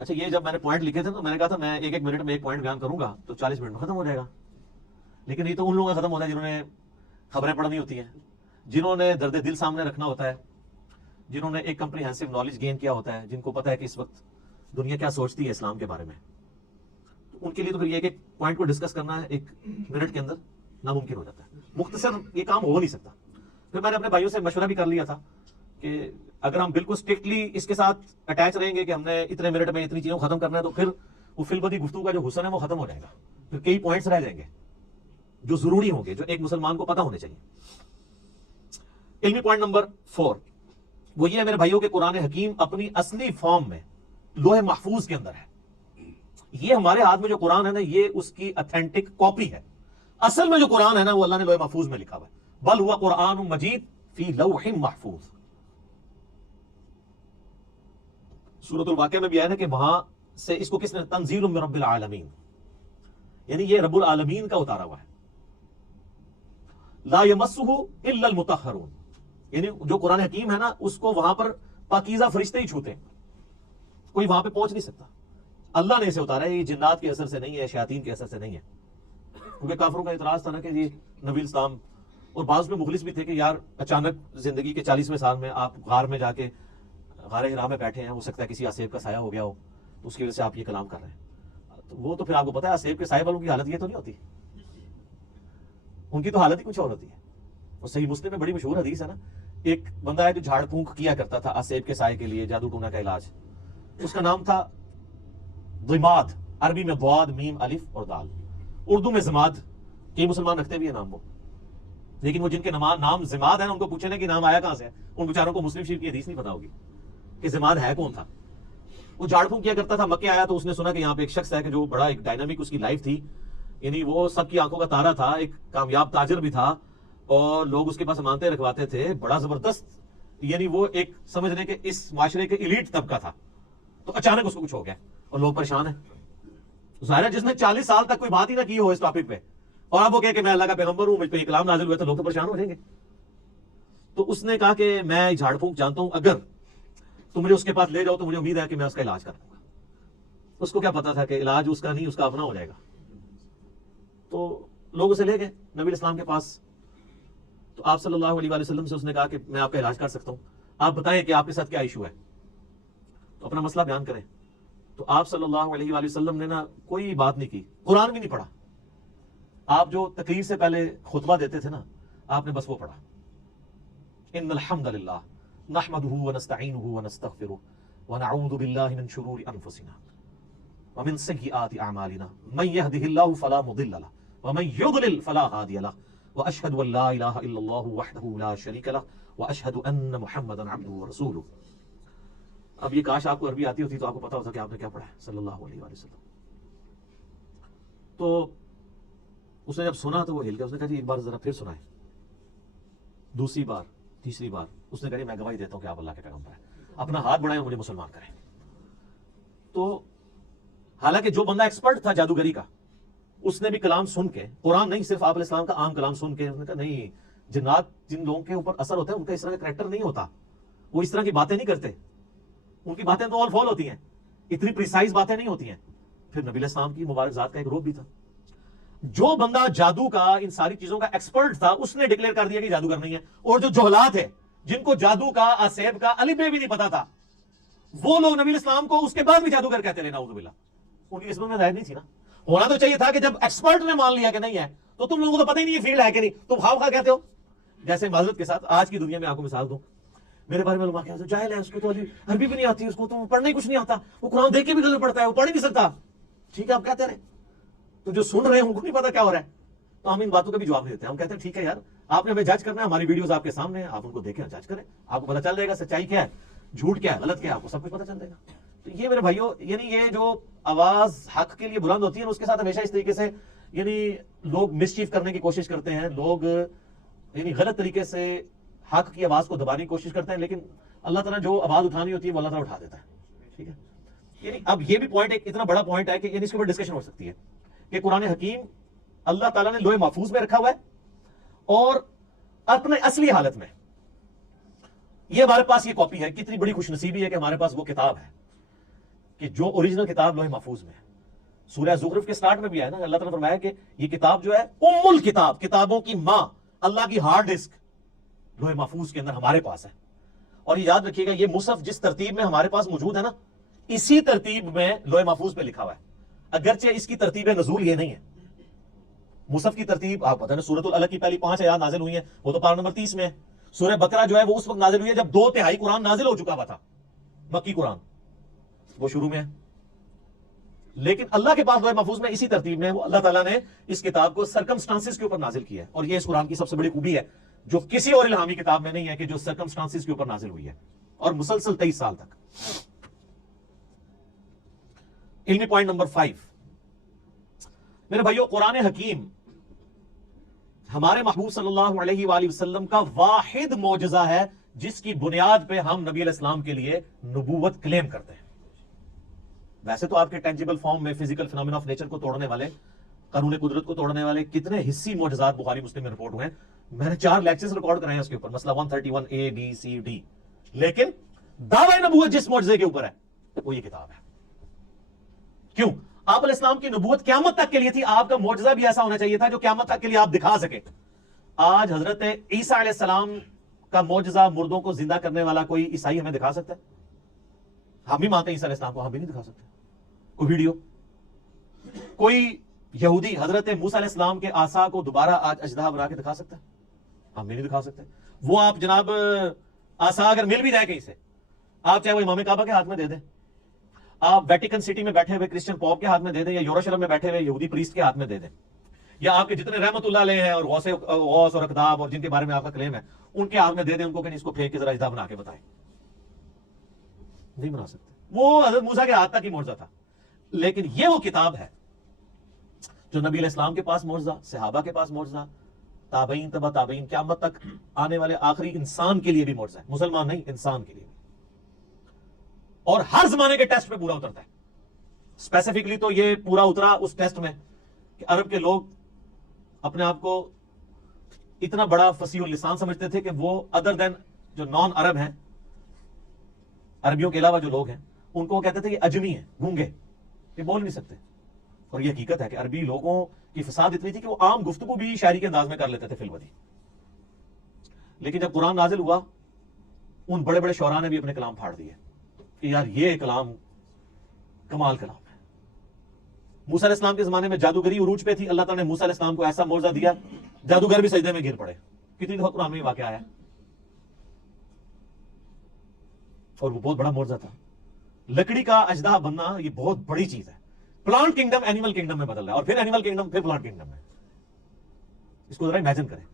اچھا یہ جب میں نے پوائنٹ لکھے تھے تو میں نے کہا تھا میں ایک منٹ میں ایک پوائنٹ بیان کروں گا تو 40 منٹ میں ختم ہو جائے گا، لیکن یہ تو ان لوگوں کا ختم ہوتا ہے جنہوں نے خبریں پڑھنی ہوتی ہیں، جنہوں نے درد دل سامنے رکھنا ہوتا ہے، جنہوں نے ایک کمپریہنسو نالج گین کیا ہوتا ہے، جن کو پتا ہے کہ اس وقت دنیا کیا سوچتی ہے اسلام کے بارے میں، تو ان کے لیے تو پھر یہ کہ ایک پوائنٹ کو ڈسکس کرنا ہے 1 منٹ کے اندر ناممکن ہو جاتا ہے، مختصر یہ کام ہو نہیں سکتا۔ پھر میں نے اپنے بھائیوں سے مشورہ بھی کر لیا تھا کہ اگر ہم بالکل اسٹرکٹلی اس کے ساتھ اٹیچ رہیں گے کہ ہم نے اتنے منٹ میں اتنی چیزوں کو ختم کرنا ہے، تو پھر وہ فی البدی گفتگو کا جو حسن ہے وہ ختم ہو جائے گا، پھر کئی پوائنٹس رہ جائیں گے جو ضروری ہوں گے، جو ایک مسلمان کو پتہ ہونے چاہیے۔ علمی پوائنٹ نمبر 4 وہ یہ ہے میرے بھائیوں کہ قرآن حکیم اپنی اصلی فارم میں لوح محفوظ کے اندر ہے۔ یہ ہمارے ہاتھ میں جو قرآن ہے نا، یہ اس کی اتھینٹک کاپی ہے۔ اصل میں جو قرآن ہے نا وہ اللہ نے لوح محفوظ میں لکھا ہوا ہے، بل ہوا قرآن مجید فی لوح محفوظ۔ سورۃ الواقعہ میں بھی آیا نا کہ وہاں سے اس کو کس نے، تنزیل من رب العالمین، یعنی یہ رب العالمین کا اتارا ہوا ہے۔ لا یمسہ الا المطہرون، یعنی جو قرآن حکیم ہے نا اس کو وہاں پر پاکیزہ فرشتے ہی چھوتے ہیں، کوئی وہاں پہ پہنچ نہیں سکتا۔ اللہ نے اسے اتارا ہے، یہ جنات کے اثر سے نہیں ہے، شیاطین کے اثر سے نہیں ہے۔ کیونکہ کافروں کا اعتراض تھا نا کہ جی نبی اسلام، اور بعض میں مخلص بھی تھے کہ یار اچانک زندگی کے 40ویں سال میں آپ غار میں جا کے غار حرا میں بیٹھے ہیں، ہو سکتا ہے کسی آسیب کا سایہ ہو گیا ہو تو اس کی وجہ سے آپ یہ کلام کر رہے ہیں، تو وہ تو پھر آپ کو پتا ہے آسیب کے سایہ والوں کی حالت یہ تو نہیں ہوتی، ان کی تو حالت ہی کچھ اور ہوتی ہے۔ اور صحیح مسلم میں بڑی مشہور حدیث ہے نا، ایک بندہ ہے جو جھاڑ پھونک کیا کرتا تھا آسیب کے سائے کے لیے، جادو ٹونا کا علاج، اس کا نام تھا ضماد، عربی میں ضاد میم الف اور دال، اردو میں زماد، کئی مسلمان رکھتے بھی ہیں نام وہ، لیکن وہ جن کے نام زماد ہے نا ان کو پوچھے نا کہ نام آیا کہاں سے ہے، ان بیچاروں کو مسلم شریف کی حدیث نہیں پتا ہوگی کہ زماد ہے کون تھا۔ وہ جھاڑ پھونک کیا کرتا تھا، مکے آیا تو اس نے سنا کہ یہاں پہ ایک شخص ہے کہ جو بڑا ایک ڈائنامک اس کی لائف تھی، یعنی وہ سب کی آنکھوں کا تارا تھا، ایک کامیاب تاجر بھی تھا، اور لوگ اس کے پاس امانتیں رکھواتے تھے، بڑا زبردست، یعنی وہ ایک سمجھ لیں کہ اس معاشرے کے ایلیٹ طبقہ تھا۔ تو اچانک اس کو کچھ ہو گیا اور لوگ پریشان ہیں، ظاہر ہے جس نے 40 سال تک کوئی بات ہی نہ کی ہو اس ٹاپک پہ، اور اب وہ کہے کہ میں اللہ کا پیغمبر ہوں، مجھ پہ یہ کلام نازل ہوئے، تو لوگ تو پریشان ہو جائیں گے. تو اس نے کہا کہ میں جھاڑ پھونک جانتا ہوں، اگر تم مجھے اس کے پاس لے جاؤ تو مجھے امید ہے کہ میں اس کا علاج کر دوں گا. اس کو کیا پتا تھا کہ علاج اس کا نہیں، اس کا اپنا ہو جائے گا. تو لوگ اسے لے گئے نبی الاسلام کے پاس. تو آپ صلی اللہ علیہ وآلہ وسلم سے اس نے کہا کہ میں آپ کا علاج کر سکتا ہوں، آپ بتائیں کہ آپ کے ساتھ کیا ایشو ہے، تو اپنا مسئلہ بیان کریں. تو آپ صلی اللہ علیہ وآلہ وسلم نے نا کوئی بات نہیں کی، قرآن بھی نہیں پڑھا. آپ جو تقریر سے پہلے خطبہ دیتے تھے نا، آپ نے بس وہ پڑھا، ان الحمد للہ نحمده ونستعینه ونستغفره ونعوذ باللہ من شرور انفسنا ومن سیئات اعمالنا من يهده الله فلا مضل له ومن يضلل فلا هادي له واشهد ان لا اله الا الله وحده لا شريك له واشهد ان محمدا عبده ورسوله. اب یہ کاش آپ کو عربی آتی ہوتی تو آپ کو پتا ہوتا کہ آپ نے کیا پڑھا ہے صلی اللہ علیہ وآلہ وسلم. تو اس نے جب سنا تو وہ ہل گیا. اس نے کہا جی ایک بار ذرا پھر سنائیں. دوسری بار، تیسری بار اس نے کہا میں گواہی دیتا ہوں کہ آپ اللہ کے پیغمبر ہیں، اپنا ہاتھ بڑھائیں اور مجھے مسلمان کریں. تو حالانکہ جو بندہ ایکسپرٹ تھا جادوگری کا، اس نے بھی کلام سن کے، قرآن نہیں صرف آپ علیہ السلام کا عام کلام سن کے، اس نے کہا نہیں، جنات جن لوگوں کے اوپر اثر ہوتا ہے ان کا اس طرح کا کریکٹر نہیں ہوتا، وہ اس طرح کی باتیں نہیں کرتے، ان کی باتیں تو آل فال ہوتی ہیں، اتنی پریسائز باتیں نہیں ہوتی ہیں. پھر نبی علیہ السلام کی مبارک ذات کا ایک روپ بھی تھا. جو بندہ جادو کا، ان ساری چیزوں کا ایکسپرٹ تھا، اس نے ڈکلیئر کر دیا کہ جادوگر نہیں ہے. اور جو جہلات ہے، جن کو جادو کا، اسیب کا الف بے بھی نہیں پتا تھا، وہ لوگ نبی الاسلام کو اس کے بعد بھی جادوگر کہتے رہے، نعوذ باللہ. ان کی قسمت میں ظاہر نہیں تھی نا. ہونا تو چاہیے تھا کہ جب ایکسپرٹ نے مان لیا کہ نہیں ہے، تو تم لوگوں کو تو پتہ ہی نہیں یہ فیلڈ ہے کہ نہیں، تم خواہ خواہ کہتے ہو. جیسے معذرت کے ساتھ آج کی دنیا میں آپ کو مثال دوں، میرے بارے میں لوگ کہتے ہیں جاہل ہے، اس کو تو عربی بھی نہیں آتی، اس کو تو پڑھنا ہی کچھ نہیں آتا، وہ قرآن دیکھ کے بھی غلط پڑھتا ہے، وہ پڑھ ہی نہیں سکتا. ٹھیک ہے آپ کہتے رہے، تو جو سن رہے ہیں ان کو نہیں پتا کیا ہو رہا ہے. تو ہم ان باتوں کا بھی جواب نہیں دیتے. ہم کہتے ہیں ٹھیک ہے یار، آپ نے ہمیں جج کرنا ہے، ہماری ویڈیوز آپ کے سامنے ہیں، آپ ان کو دیکھیں، جج کریں، آپ کو پتا چل جائے گا سچائی کیا ہے، جھوٹ کیا ہے، غلط کیا ہے، آپ کو سب کچھ پتا چل جائے گا. تو یہ میرے بھائیوں، یعنی یہ جو آواز حق کے لیے بلند ہوتی ہے، اس کے ساتھ ہمیشہ اس طریقے سے یعنی لوگ مسچیف کرنے کی کوشش کرتے ہیں، لوگ یعنی غلط طریقے سے حق کی آواز کو دبانے کی کوشش کرتے ہیں، لیکن اللہ تعالیٰ جو آواز اٹھانی ہوتی ہے وہ اللہ تعالیٰ اٹھا دیتا ہے. ٹھیک ہے. یعنی اب یہ بھی پوائنٹ ایک اتنا بڑا پوائنٹ ہے کہ یعنی اس کے اوپر ڈسکشن ہو سکتی ہے کہ قرآن حکیم اللہ تعالیٰ نے لوح محفوظ میں رکھا ہوا ہے، اور اپنے اصلی حالت میں یہ ہمارے پاس یہ کاپی ہے. کتنی بڑی خوش نصیبی ہے کہ ہمارے پاس وہ کتاب ہے کہ جو اوریجنل کتاب لوح محفوظ میں ہے. سورہ زخرف کے سٹارٹ میں بھی ہے نا، اللہ تعالیٰ نے فرمایا کہ یہ کتاب جو ہے ام الکتاب، کتابوں کی ماں، اللہ کی ہارڈ ڈسک لوح محفوظ کے اندر ہمارے پاس ہے. اور یہ یاد رکھیے گا، یہ مصحف جس ترتیب میں ہمارے پاس موجود ہے نا، اسی ترتیب میں لوح محفوظ پہ لکھا ہوا ہے، اگرچہ اس کی ترتیب نزول یہ نہیں ہے. مصحف کی ترتیب آپ پتہ ہے نا، سورۃ العلق کی پہلی 5 آیات نازل ہوئی ہیں، وہ تو پارہ نمبر 30 میں ہے. سورہ بقرہ جو ہے وہ اس وقت نازل ہوئی ہے جب 2/3 قرآن نازل ہو چکا ہوا تھا، مکی قرآن وہ شروع میں ہے. لیکن اللہ کے پاس لوح محفوظ میں اسی ترتیب میں وہ اللہ تعالیٰ نے اس کتاب کو سرکمسٹانسز کے اوپر نازل کیا ہے. اور یہ اس قرآن کی سب سے بڑی خوبی ہے جو کسی اور الہامی کتاب میں نہیں ہے، کہ جو سرکمسٹانسز کے اوپر نازل ہوئی ہے، اور مسلسل 23 سال تک. علمی پوائنٹ نمبر 5 میرے بھائیو، قرآن حکیم ہمارے محبوب صلی اللہ علیہ وآلہ وسلم کا واحد معجزہ ہے جس کی بنیاد پہ ہم نبی علیہ السلام کے لیے نبوت کلیم کرتے ہیں. ویسے تو آپ کے ٹینجیبل فارم میں فزیکل فینومینا آف نیچر کو توڑنے والے، قانون قدرت کو توڑنے والے کتنے حصی معجزات بخاری مسلم میں رپورٹ ہوئے ہیں. میں نے 4 لیکچرز ریکارڈ کرائے ہیں اس کے اوپر، مسئلہ 131 A B C D. لیکن دعوی نبوت جس معجزے کے اوپر ہے وہ یہ کتاب ہے. کیوں؟ آپ علیہ السلام کی نبوت قیامت تک کے لیے تھی. آپ کا معجزہ بھی ایسا ہونا چاہیے تھا جو قیامت تک کے لیے آپ دکھا سکے. آج حضرت عیسیٰ علیہ السلام کا معجزہ، مردوں کو زندہ کرنے والا کوئی عیسائی ہمیں دکھا سکتا ہے؟ ہم بھی مانتے ہیں عیسیٰ علیہ السلام کو، ہم بھی نہیں دکھا سکتے. کوئی ویڈیو، کوئی یہودی حضرت موسیٰ علیہ السلام کے عصا کو دوبارہ آج اژدہا بنا کے دکھا سکتا ہے؟ ہم بھی نہیں دکھا سکتے. وہ آپ جناب عصا اگر مل بھی جائے کہیں سے، آپ چاہے وہ امام کعبہ کے ہاتھ میں دے دیں، آپ ویٹیکن سٹی میں بیٹھے ہوئے کرسچن پوپ کے ہاتھ میں دے دیں، یا یروشلم میں بیٹھے ہوئے یہودی پریسٹ کے ہاتھ میں دے دیں، یا آپ کے جتنے رحمت اللہ علیہ ہیں اور غوث اور اقداب اور جن کے بارے میں آپ کا کلیم ہے ان کے ہاتھ میں دے دیں، ان کو کہ اس کو پھینک کے ذرا اژدہا بنا کے بتائیں. نہیں بنا سکتے. وہ حضرت موسیٰ کے ہاتھ تک ہی معجزہ تھا. لیکن یہ وہ کتاب ہے جو نبی علیہ السلام کے پاس معجزہ، صحابہ کے پاس معجزہ، تابعین، تبع تابعین، قیامت تک آنے والے آخری انسان کے لیے بھی معجزہ ہے. مسلمان نہیں، انسان کے لیے بھی. اور ہر زمانے کے ٹیسٹ پہ پورا اترتا ہے. اسپیسیفکلی تو یہ پورا اترا اس ٹیسٹ میں کہ عرب کے لوگ اپنے آپ کو اتنا بڑا فصیح اللسان سمجھتے تھے کہ وہ ادر دین جو نان عرب ہیں، عربیوں کے علاوہ جو لوگ ہیں، ان کو وہ کہتے تھے کہ اجمی ہیں، گونگے، یہ بول نہیں سکتے. اور یہ حقیقت ہے کہ عربی لوگوں کی فساد اتنی تھی کہ وہ عام گفتگو بھی شاعری کے انداز میں کر لیتے تھے فی الودی. لیکن جب قرآن نازل ہوا، ان بڑے بڑے شعراء نے بھی اپنے کلام پھاڑ دیے کہ یار یہ کلام کمال کلام ہے. موسیٰ علیہ السلام کے زمانے میں جادوگری عروج پہ تھی، اللہ تعالیٰ نے موسیٰ علیہ السلام کو ایسا معجزہ دیا، جادوگر بھی سجدے میں گر پڑے. کتنی دفعہ قرآن میں یہ واقعہ آیا، اور وہ بہت بڑا معجزہ تھا. لکڑی کا اژدہا بننا یہ بہت بڑی چیز ہے. پلانٹ کنگڈم اینیمل کنگڈم میں بدل رہا ہے، اور پھر اینیمل کنگڈم پھر پلانٹ کنگڈم میں. اس کو ذرا امیجن کریں.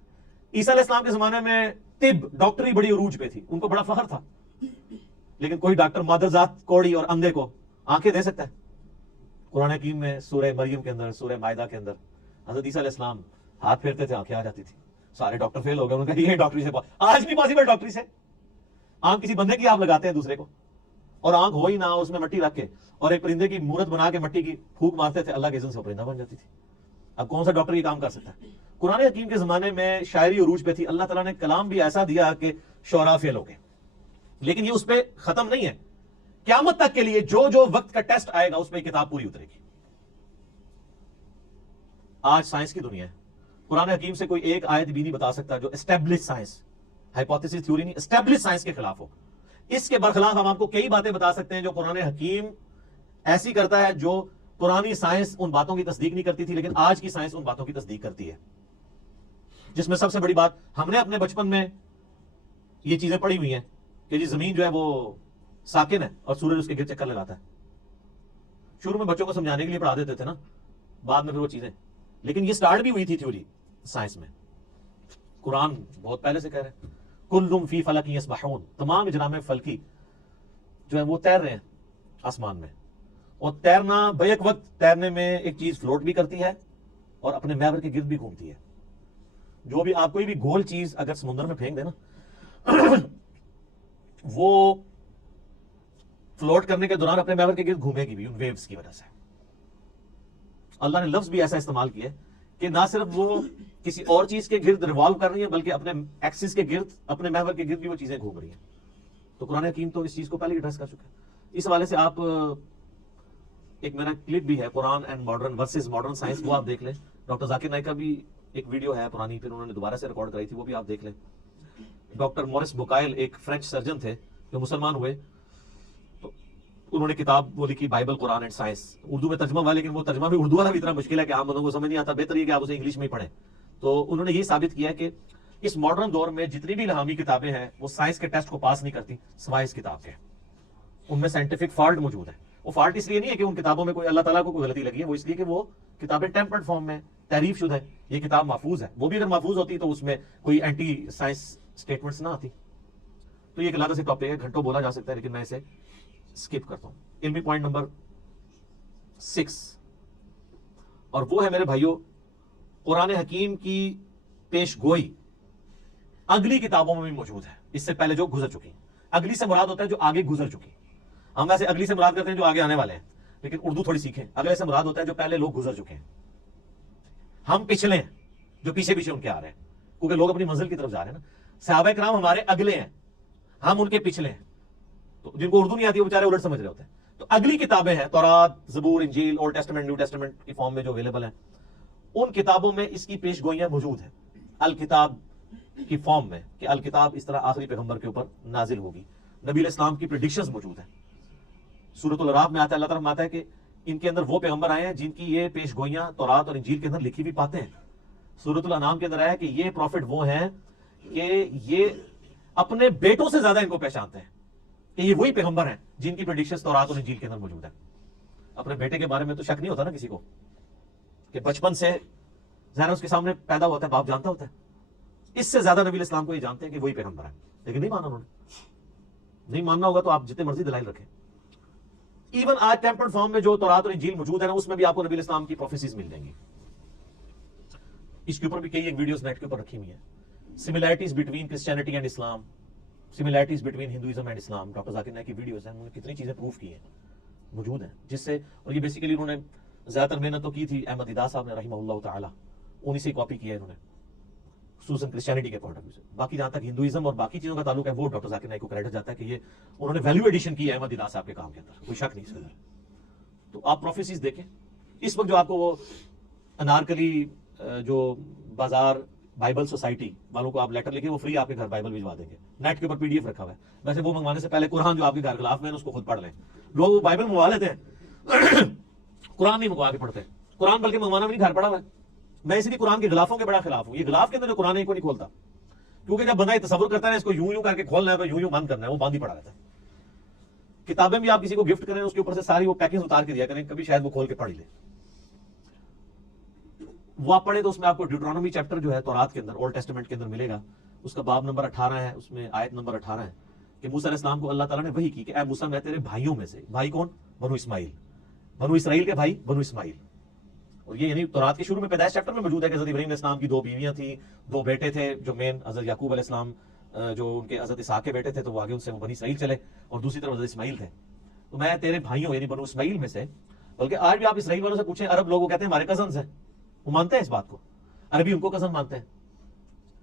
عیسیٰ علیہ السلام کے زمانے میں طب، ڈاکٹری بڑی عروج پہ تھی، ان کو بڑا فخر تھا. لیکن کوئی ڈاکٹر مادرزاد کوڑی اور اندھے کو آنکھیں دے سکتا ہے؟ قرآن حکیم میں سورہ مریم کے اندر، سورہ مائدہ کے اندر حضرت عیسیٰ علیہ السلام ہاتھ پھیرتے تھے، آنکھیں آ جاتی تھی. سارے ڈاکٹر فیل ہو گئے. انہوں نے کہا یہ ڈاکٹری سے آج بھی پاسبل ڈاکٹری سے. آنکھ کسی بندے کی آپ لگاتے ہیں دوسرے کو، اور آنکھ ہو ہی نہ، اس میں مٹی رکھ کے اور ایک پرندے کی مورت بنا کے مٹی کی پھونک مارتے تھے، اللہ کے اذن سے پرندہ بن جاتی تھی. اب کون سا ڈاکٹر یہ کام کر سکتا ہے؟ قرآن حکیم کے زمانے میں شاعری عروج پہ تھی، اللہ تعالیٰ نے کلام بھی ایسا دیا کہ شعراء فیل ہو گئے. لیکن یہ اس پہ ختم نہیں ہے. قیامت تک کے لیے جو جو وقت کا ٹیسٹ آئے گا اس پہ کتاب پوری اترے گی. آج سائنس کی دنیا ہے، قرآن حکیم سے کوئی ایک آیت بھی نہیں بتا سکتا جو اسٹیبلش سائنس، ہائپوتھیسس تھیوری نہیں، اسٹیبلش سائنس کے خلاف ہو. اس کے برخلاف ہم آپ کو کئی باتیں بتا سکتے ہیں جو قرآن حکیم ایسی کرتا ہے جو پرانی سائنس ان باتوں کی تصدیق نہیں کرتی تھی، لیکن آج کی سائنس ان باتوں کی تصدیق کرتی ہے. جس میں سب سے بڑی بات، ہم نے اپنے بچپن میں یہ چیزیں پڑھی ہوئی ہیں کہ جی زمین جو ہے وہ ساکن ہے اور سورج اس کے گرد چکر لگاتا ہے. شروع میں بچوں کو سمجھانے کے لیے پڑھا دیتے تھے نا، بعد میں پھر وہ چیزیں. لیکن یہ سٹارٹ بھی ہوئی تھی تھیوری سائنس میں. قرآن بہت پہلے سے کہہ رہے ہیں کلٌ فی فلک یسبحون، تمام اجرام فلکی جو ہے وہ تیر رہے ہیں آسمان میں. اور تیرنا بیک وقت تیرنے میں ایک چیز فلوٹ بھی کرتی ہے اور اپنے محور کے گرد بھی گھومتی ہے. جو بھی آپ کوئی بھی گول چیز اگر سمندر میں پھینک دے نا وہ فلوٹ کرنے کے دوران اپنے محور کے گرد گھومے گی بھی ان ویوز کی وجہ سے. اللہ نے لفظ بھی ایسا استعمال کیا کہ نہ صرف وہ کسی اور چیز کے گرد ریوالو کر رہی ہیں بلکہ اپنے ایکسس کے گرد، اپنے محور کے گرد بھی وہ چیزیں گھوم رہی ہیں. تو قرآن حکیم تو اس چیز کو پہلے ایڈریس کر چکا ہے. اس حوالے سے آپ ایک میرا کلپ بھی ہے Quran and modern versus modern science, وہ آپ دیکھ لیں. ڈاکٹر ذاکر نائک کا بھی ایک ویڈیو ہے پرانی، پھر انہوں نے دوبارہ سے ریکارڈ کرائی تھی، وہ بھی آپ دیکھ لیں. ڈاکٹر مورس بوکائل ایک فرینچ سرجن تھے جو مسلمان ہوئے، تو انہوں نے کتاب وہ لکھی Bible Quran and science. Urdu میں ترجمہ ہوا، لیکن وہ ترجمہ بھی اردو والا بھی اتنا مشکل ہے کہ عام بندوں کو سمجھ نہیں آتا. بہتر یہ کہ آپ اسے انگلش میں ہی پڑھیں. تو انہوں نے یہ ثابت کیا کہ اس ماڈرن دور میں جتنی بھی الہامی کتابیں ہیں وہ سائنس کے ٹیسٹ کو پاس نہیں کرتی سوائے اس کتاب کے. ان میں سائنٹیفک فالٹ موجود ہے. وہ فالٹ اس لیے نہیں ہے کہ ان کتابوں میں کوئی اللہ تعالیٰ کو کوئی غلطی لگی ہے، وہ اس لیے کہ وہ کتابیں ٹیمپرڈ فارم میں تعریف شدہ ہے. یہ کتاب محفوظ ہے. وہ بھی اگر محفوظ ہوتی تو اس میں کوئی اینٹی سائنس سٹیٹمنٹس نہ آتی. تو یہ ایک علیحدہ سے ٹاپک ہے، گھنٹوں بولا جا سکتا ہے، لیکن میں اسے اسکپ کرتا ہوں. علمی پوائنٹ نمبر 6، اور وہ ہے میرے بھائیوں قرآن حکیم کی پیش گوئی اگلی کتابوں میں بھی موجود ہے، اس سے پہلے جو گزر چکی. اگلی سے مراد ہوتا ہے جو آگے گزر چکی. ہم ویسے اگلی سے مراد کرتے ہیں جو آگے آنے والے ہیں، لیکن اردو تھوڑی سیکھیں. اگلے سے مراد ہوتا ہے جو پہلے لوگ گزر چکے ہیں. ہم پچھلے ہیں جو پیچھے پیچھے ان کے آ رہے ہیں، کیونکہ لوگ اپنی منزل کی طرف جا رہے ہیں نا. صحابہ کرام ہمارے اگلے ہیں، ہم ان کے پچھلے ہیں. تو جن کو اردو نہیں آتی وہ بیچارے الٹ سمجھ رہے ہوتے ہیں. تو اگلی کتابیں ہیں تورات، زبور، انجیل، اولڈ ٹیسٹمنٹ، نیو ٹیسٹمنٹ کی فارم میں جو اویلیبل ہیں، ان کتابوں میں اس کی پیش گوئیاں موجود ہیں الکتاب کی فارم میں کہ الکتاب اس طرح آخری پیغمبر کے اوپر نازل ہوگی. نبی علیہ السلام کی پریڈکشنز موجود ہیں. سورۃ الاعراف میں آتا ہے، اللہ تعالیٰ فرماتا ہے کہ ان کے اندر وہ پیغمبر آئے ہیں جن کی یہ پیش گوئیاں تورات اور انجیل کے اندر لکھی بھی پاتے ہیں. سورۃ الانعام کے اندر آیا کہ یہ پروفٹ وہ ہیں کہ یہ اپنے بیٹوں سے زیادہ ان کو پہچانتے ہیں کہ یہ وہی پیغمبر ہیں جن کی پریڈکشنز تورات اور انجیل کے اندر موجود ہے. اپنے بیٹے کے بارے میں تو شک نہیں ہوتا نا کسی کو کہ بچپن سے ظاہر اس کے سامنے پیدا ہوتا ہے، باپ جانتا ہوتا ہے. اس سے زیادہ نبی علیہ السلام کو یہ جانتے ہیں کہ وہی پیغمبر ہے، لیکن نہیں مانا انہوں نے. نہیں ماننا ہوگا تو آپ جتنے مرضی دلائل رکھیں. ایون آج ٹیمپرڈ فارم میں جو تورات اور انجیل موجود ہے نا، اس میں بھی آپ کو نبی علیہ السلام کی پروفیسیز مل جائیں گی. اس کے اوپر بھی کئی ایک ویڈیوز نیٹ کے اوپر رکھی ہوئی ہیں. Similarities between Christianity and Islam, similarities between Hinduism and Islam. Doctor Zakir Naik کی ویڈیوز ہیں، انہوں نے کتنی چیزیں پروف کی ہیں. موجود ہیں جس سے، اور یہ بیسیکلی انہوں نے زیادہ تر محنت تو کی تھی احمد دیدہ صاحب نے رحمہ اللہ تعالی، انہی سے کاپی کیا ہے انہوں نے خصوصاً کرسچینٹی کے پوائنٹ آف ویو سے. باقی جہاں تک ہندوازم اور باقی چیزوں کا تعلق ہے وہ ڈاکٹر ذاکر نائک کو کریڈٹ جاتا ہے کہ یہ انہوں نے ویلیو ایڈیشن کی ہے احمد دیدہ صاحب کے کام کے اندر، کوئی شک نہیں اس کے اندر. تو آپ پروفیسیز دیکھیں اس وقت جو آپ کو وہ انارکلی جو بازار بائبل سوسائٹی والوں کو آپ لیٹر لکھیں وہ فری آپ کے گھر بائبل بھجوا دیں گے، نیٹ کے اوپر PDF رکھا ہوا ہے. ویسے وہ منگوانے سے پہلے قرآن جو آپ کے گھر خلاف میں اس کو خود پڑھ لیں. لوگ وہ بائبل منگوا لیتے ہیں قرآن نہیں منگوا کے پڑھتے. قرآن بلکہ منگوانا بھی نہیں گھر پڑا ہوا ہے. میں اسی لیے قرآن کے غلافوں کے بڑا خلاف ہوں. یہ غلاف کے اندر جو قرآن ہے کو نہیں کھولتا، کیونکہ جب بندہ یہ تصور کرتا ہے اس کو یوں یوں کر کے کھولنا ہے یوں یوں بند کرنا ہے، وہ بند ہی پڑا رہتا ہے. کتابیں بھی آپ کسی کو گفٹ کریں اس کے اوپر سے ساری وہ پیکنگ اتار کے دیا کریں، کبھی شاید وہ کھول کے پڑھ لے. وہ آپ پڑھیں تو اس میں آپ کو ڈیوٹرانومی چیپٹر جو ہے تورات کے اندر اولڈ ٹیسٹمنٹ کے اندر ملے گا. اس کا باب نمبر 18 ہے، اس میں آیت نمبر 18 ہے کہ موسیٰ علیہ السلام کو اللہ تعالیٰ نے وحی کی کہ اے موسیٰ میں تیرے بھائیوں میں سے، بھائی کون؟ بنو اسماعیل، بنو اسرائیل کے بھائی بنو اسماعیل. اور یہ یعنی تورات کے شروع میں پیدائش چیپٹر میں موجود ہے کہ حضرت ابراہیم علیہ السلام کی 2 بیویاں تھیں، 2 بیٹے تھے جو مین حضرت یعقوب علیہ السلام جو ان کے حضرت اسحاق کے بیٹے تھے تو وہ آگے ان سے وہ بنی اسرائیل چلے، اور دوسری طرف حضرت اسماعیل تھے. تو میں تیرے بھائیوں یعنی بنو اسماعیل میں سے، بلکہ آج بھی آپ اسرائیل والوں سے پوچھیں عرب لوگ وہ کہتے ہیں ہمارے کزنز ہیں، وہ مانتے ہیں اس بات کو، عربی ان کو کزن مانتے ہیں.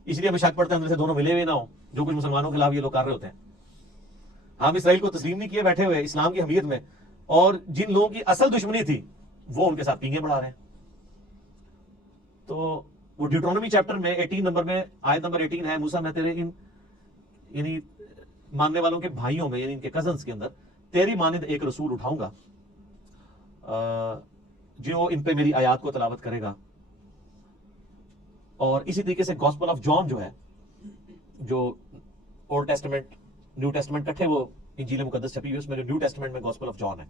اس لیے ہمیں شک پڑتا ہے اندر سے دونوں ملے ہوئے نہ ہوں جو کچھ مسلمانوں کے خلاف یہ لوگ کر رہے ہوتے ہیں. ہم اسرائیل کو تسلیم نہیں کیے بیٹھے ہوئے اسلام کی حمیت میں، اور جن لوگوں کی اصل دشمنی تھی وہ ان کے ساتھ پینگیں بڑھا رہے ہیں. تو وہ ڈیوٹرانومی چیپٹر میں 18 نمبر میں آیت نمبر 18 ہے، موسیٰ میں تیرے ان یعنی ماننے والوں کے بھائیوں میں یعنی ان کے کزنز کے اندر تیری مانند ایک رسول اٹھاؤں گا جو ان پہ میری آیات کو تلاوت کرے گا. اور اسی طریقے سے گاسپل آف جان جو ہے، جو اولڈ ٹیسٹمنٹ نیو ٹیسٹمنٹ کٹھے وہ انجیل مقدس چھپی ہوئی، اس میں جو نیو ٹیسٹمنٹ میں گاسپل آف جان ہے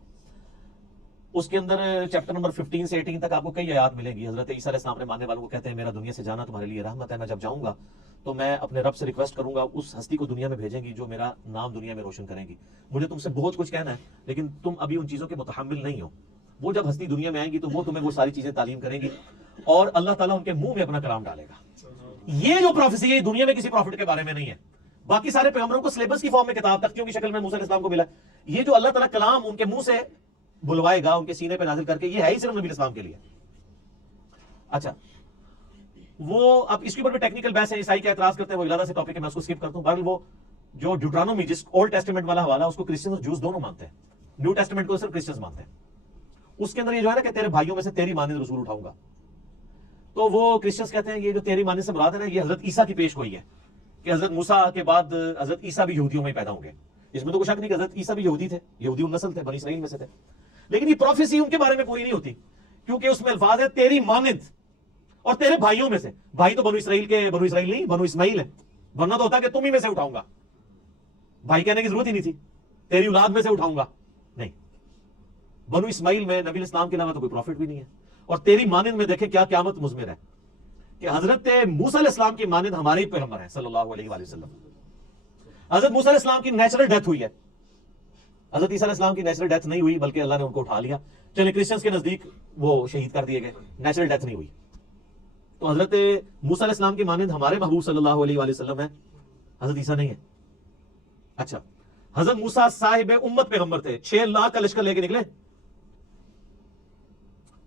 اس کے اندر چیپٹر نمبر 15 سے 18 تک آپ کو کئی آیات ملیں گی. حضرت عیسیٰ علیہ السلام نے ماننے والوں کو کہتے ہیں میرا دنیا سے جانا تمہارے لیے رحمت ہے، میں جب جاؤں گا تو میں اپنے رب سے ریکویسٹ کروں گا اس ہستی کو دنیا میں بھیجیں گی جو میرا نام دنیا میں روشن کریں گی. مجھے تم سے بہت کچھ کہنا ہے لیکن تم ابھی ان چیزوں کے متحمل نہیں ہو. وہ جب ہستی دنیا میں آئیں گی تو وہ تمہیں وہ ساری چیزیں تعلیم کریں گی اور اللہ تعالیٰ ان کے منہ میں اپنا کلام ڈالے گا. یہ جو پروفیسی ہے دنیا میں کسی پروفٹ کے بارے میں نہیں ہے. باقی سارے پیغمبروں کو سلیبس کی فارم میں کتاب تختیوں کی شکل میں موسیٰ علیہ السلام کو ملا. یہ جو اللہ تعالیٰ کلام ان کے منہ سے بلوائے گا ان کے سینے پہ نازل کر کے، یہ ہے ہی صرف نبی اسلام کے لیے. اچھا وہ اب اس کے اوپر بھی ٹیکنیکل بحث ہے، عیسائی کا اعتراض کرتے ہیں، وہ علادہ سے ٹاپک ہے، میں اس کو اسکپ کرتا ہوں. بہرحال وہ جو ڈیوٹرانومی جس اولڈ ٹیسٹمنٹ والا حوالہ اس کو کرسچنز اور جوز دونوں مانتے ہیں، نیو ٹیسٹمنٹ کو صرف کرسچنز مانتے ہیں. اس کے اندر یہ جو ہے نا کہ تیرے بھائیوں میں سے تیری مانند رسول اٹھاؤں گا، تو وہ کرسچنز کہتے ہیں یہ جو تیری مانند سے مراد ہے نا یہ حضرت عیسیٰ کی پیش گوئی ہے کہ حضرت موسیٰ کے بعد حضرت عیسیٰ بھی یہودیوں میں پیدا ہوں گے. اس میں تو کوئی شک نہیں کہ حضرت عیسیٰ بھی یہودی تھے، یہودی النسل تھے، بنی اسرائیل میں سے تھے. لیکن یہ پروفیسی ان کے بارے میں پوری نہیں ہوتی کیونکہ اس میں الفاظ ہے تیری مانند اور تیرے بھائیوں میں سے. بھائی تو بنو اسرائیل کے بنو اسرائیل نہیں بنو اسماعیل ہے، ورنہ تو ہوتا کہ تم ہی میں سے اٹھاؤں گا. بھائی کہنے کی ضرورت ہی نہیں تھی، تیری اولاد میں سے اٹھاؤں گا. نہیں، بنو اسماعیل میں نبی اسلام کے علاوہ تو کوئی پروفٹ بھی نہیں ہے. اور تیری مانند میں دیکھیں کیا قیامت مضمر ہے کہ حضرت موسیٰ علیہ السلام کی مانند ہمارے ہی پیغمبر ہیں صلی اللہ علیہ وآلہ وسلم. حضرت موسیٰ علیہ السلام کی نیچرل ڈیتھ ہوئی ہے، حضرت عیسیٰ علیہ السلام کی نیچرل ڈیتھ نہیں ہوئی بلکہ اللہ نے ان کو اٹھا لیا. چلے کرسچنز کے نزدیک وہ شہید کر دیے گئے، نیچرل ڈیتھ نہیں ہوئی. تو حضرت موسیٰ علیہ السلام کی مانند ہمارے محبوب صلی اللہ علیہ وآلہ وسلم ہے، حضرت عیسیٰ نہیں ہے. اچھا حضرت موسیٰ صاحب امت پیغمبر تھے، 6 لاکھ کا لشکر لے کے نکلے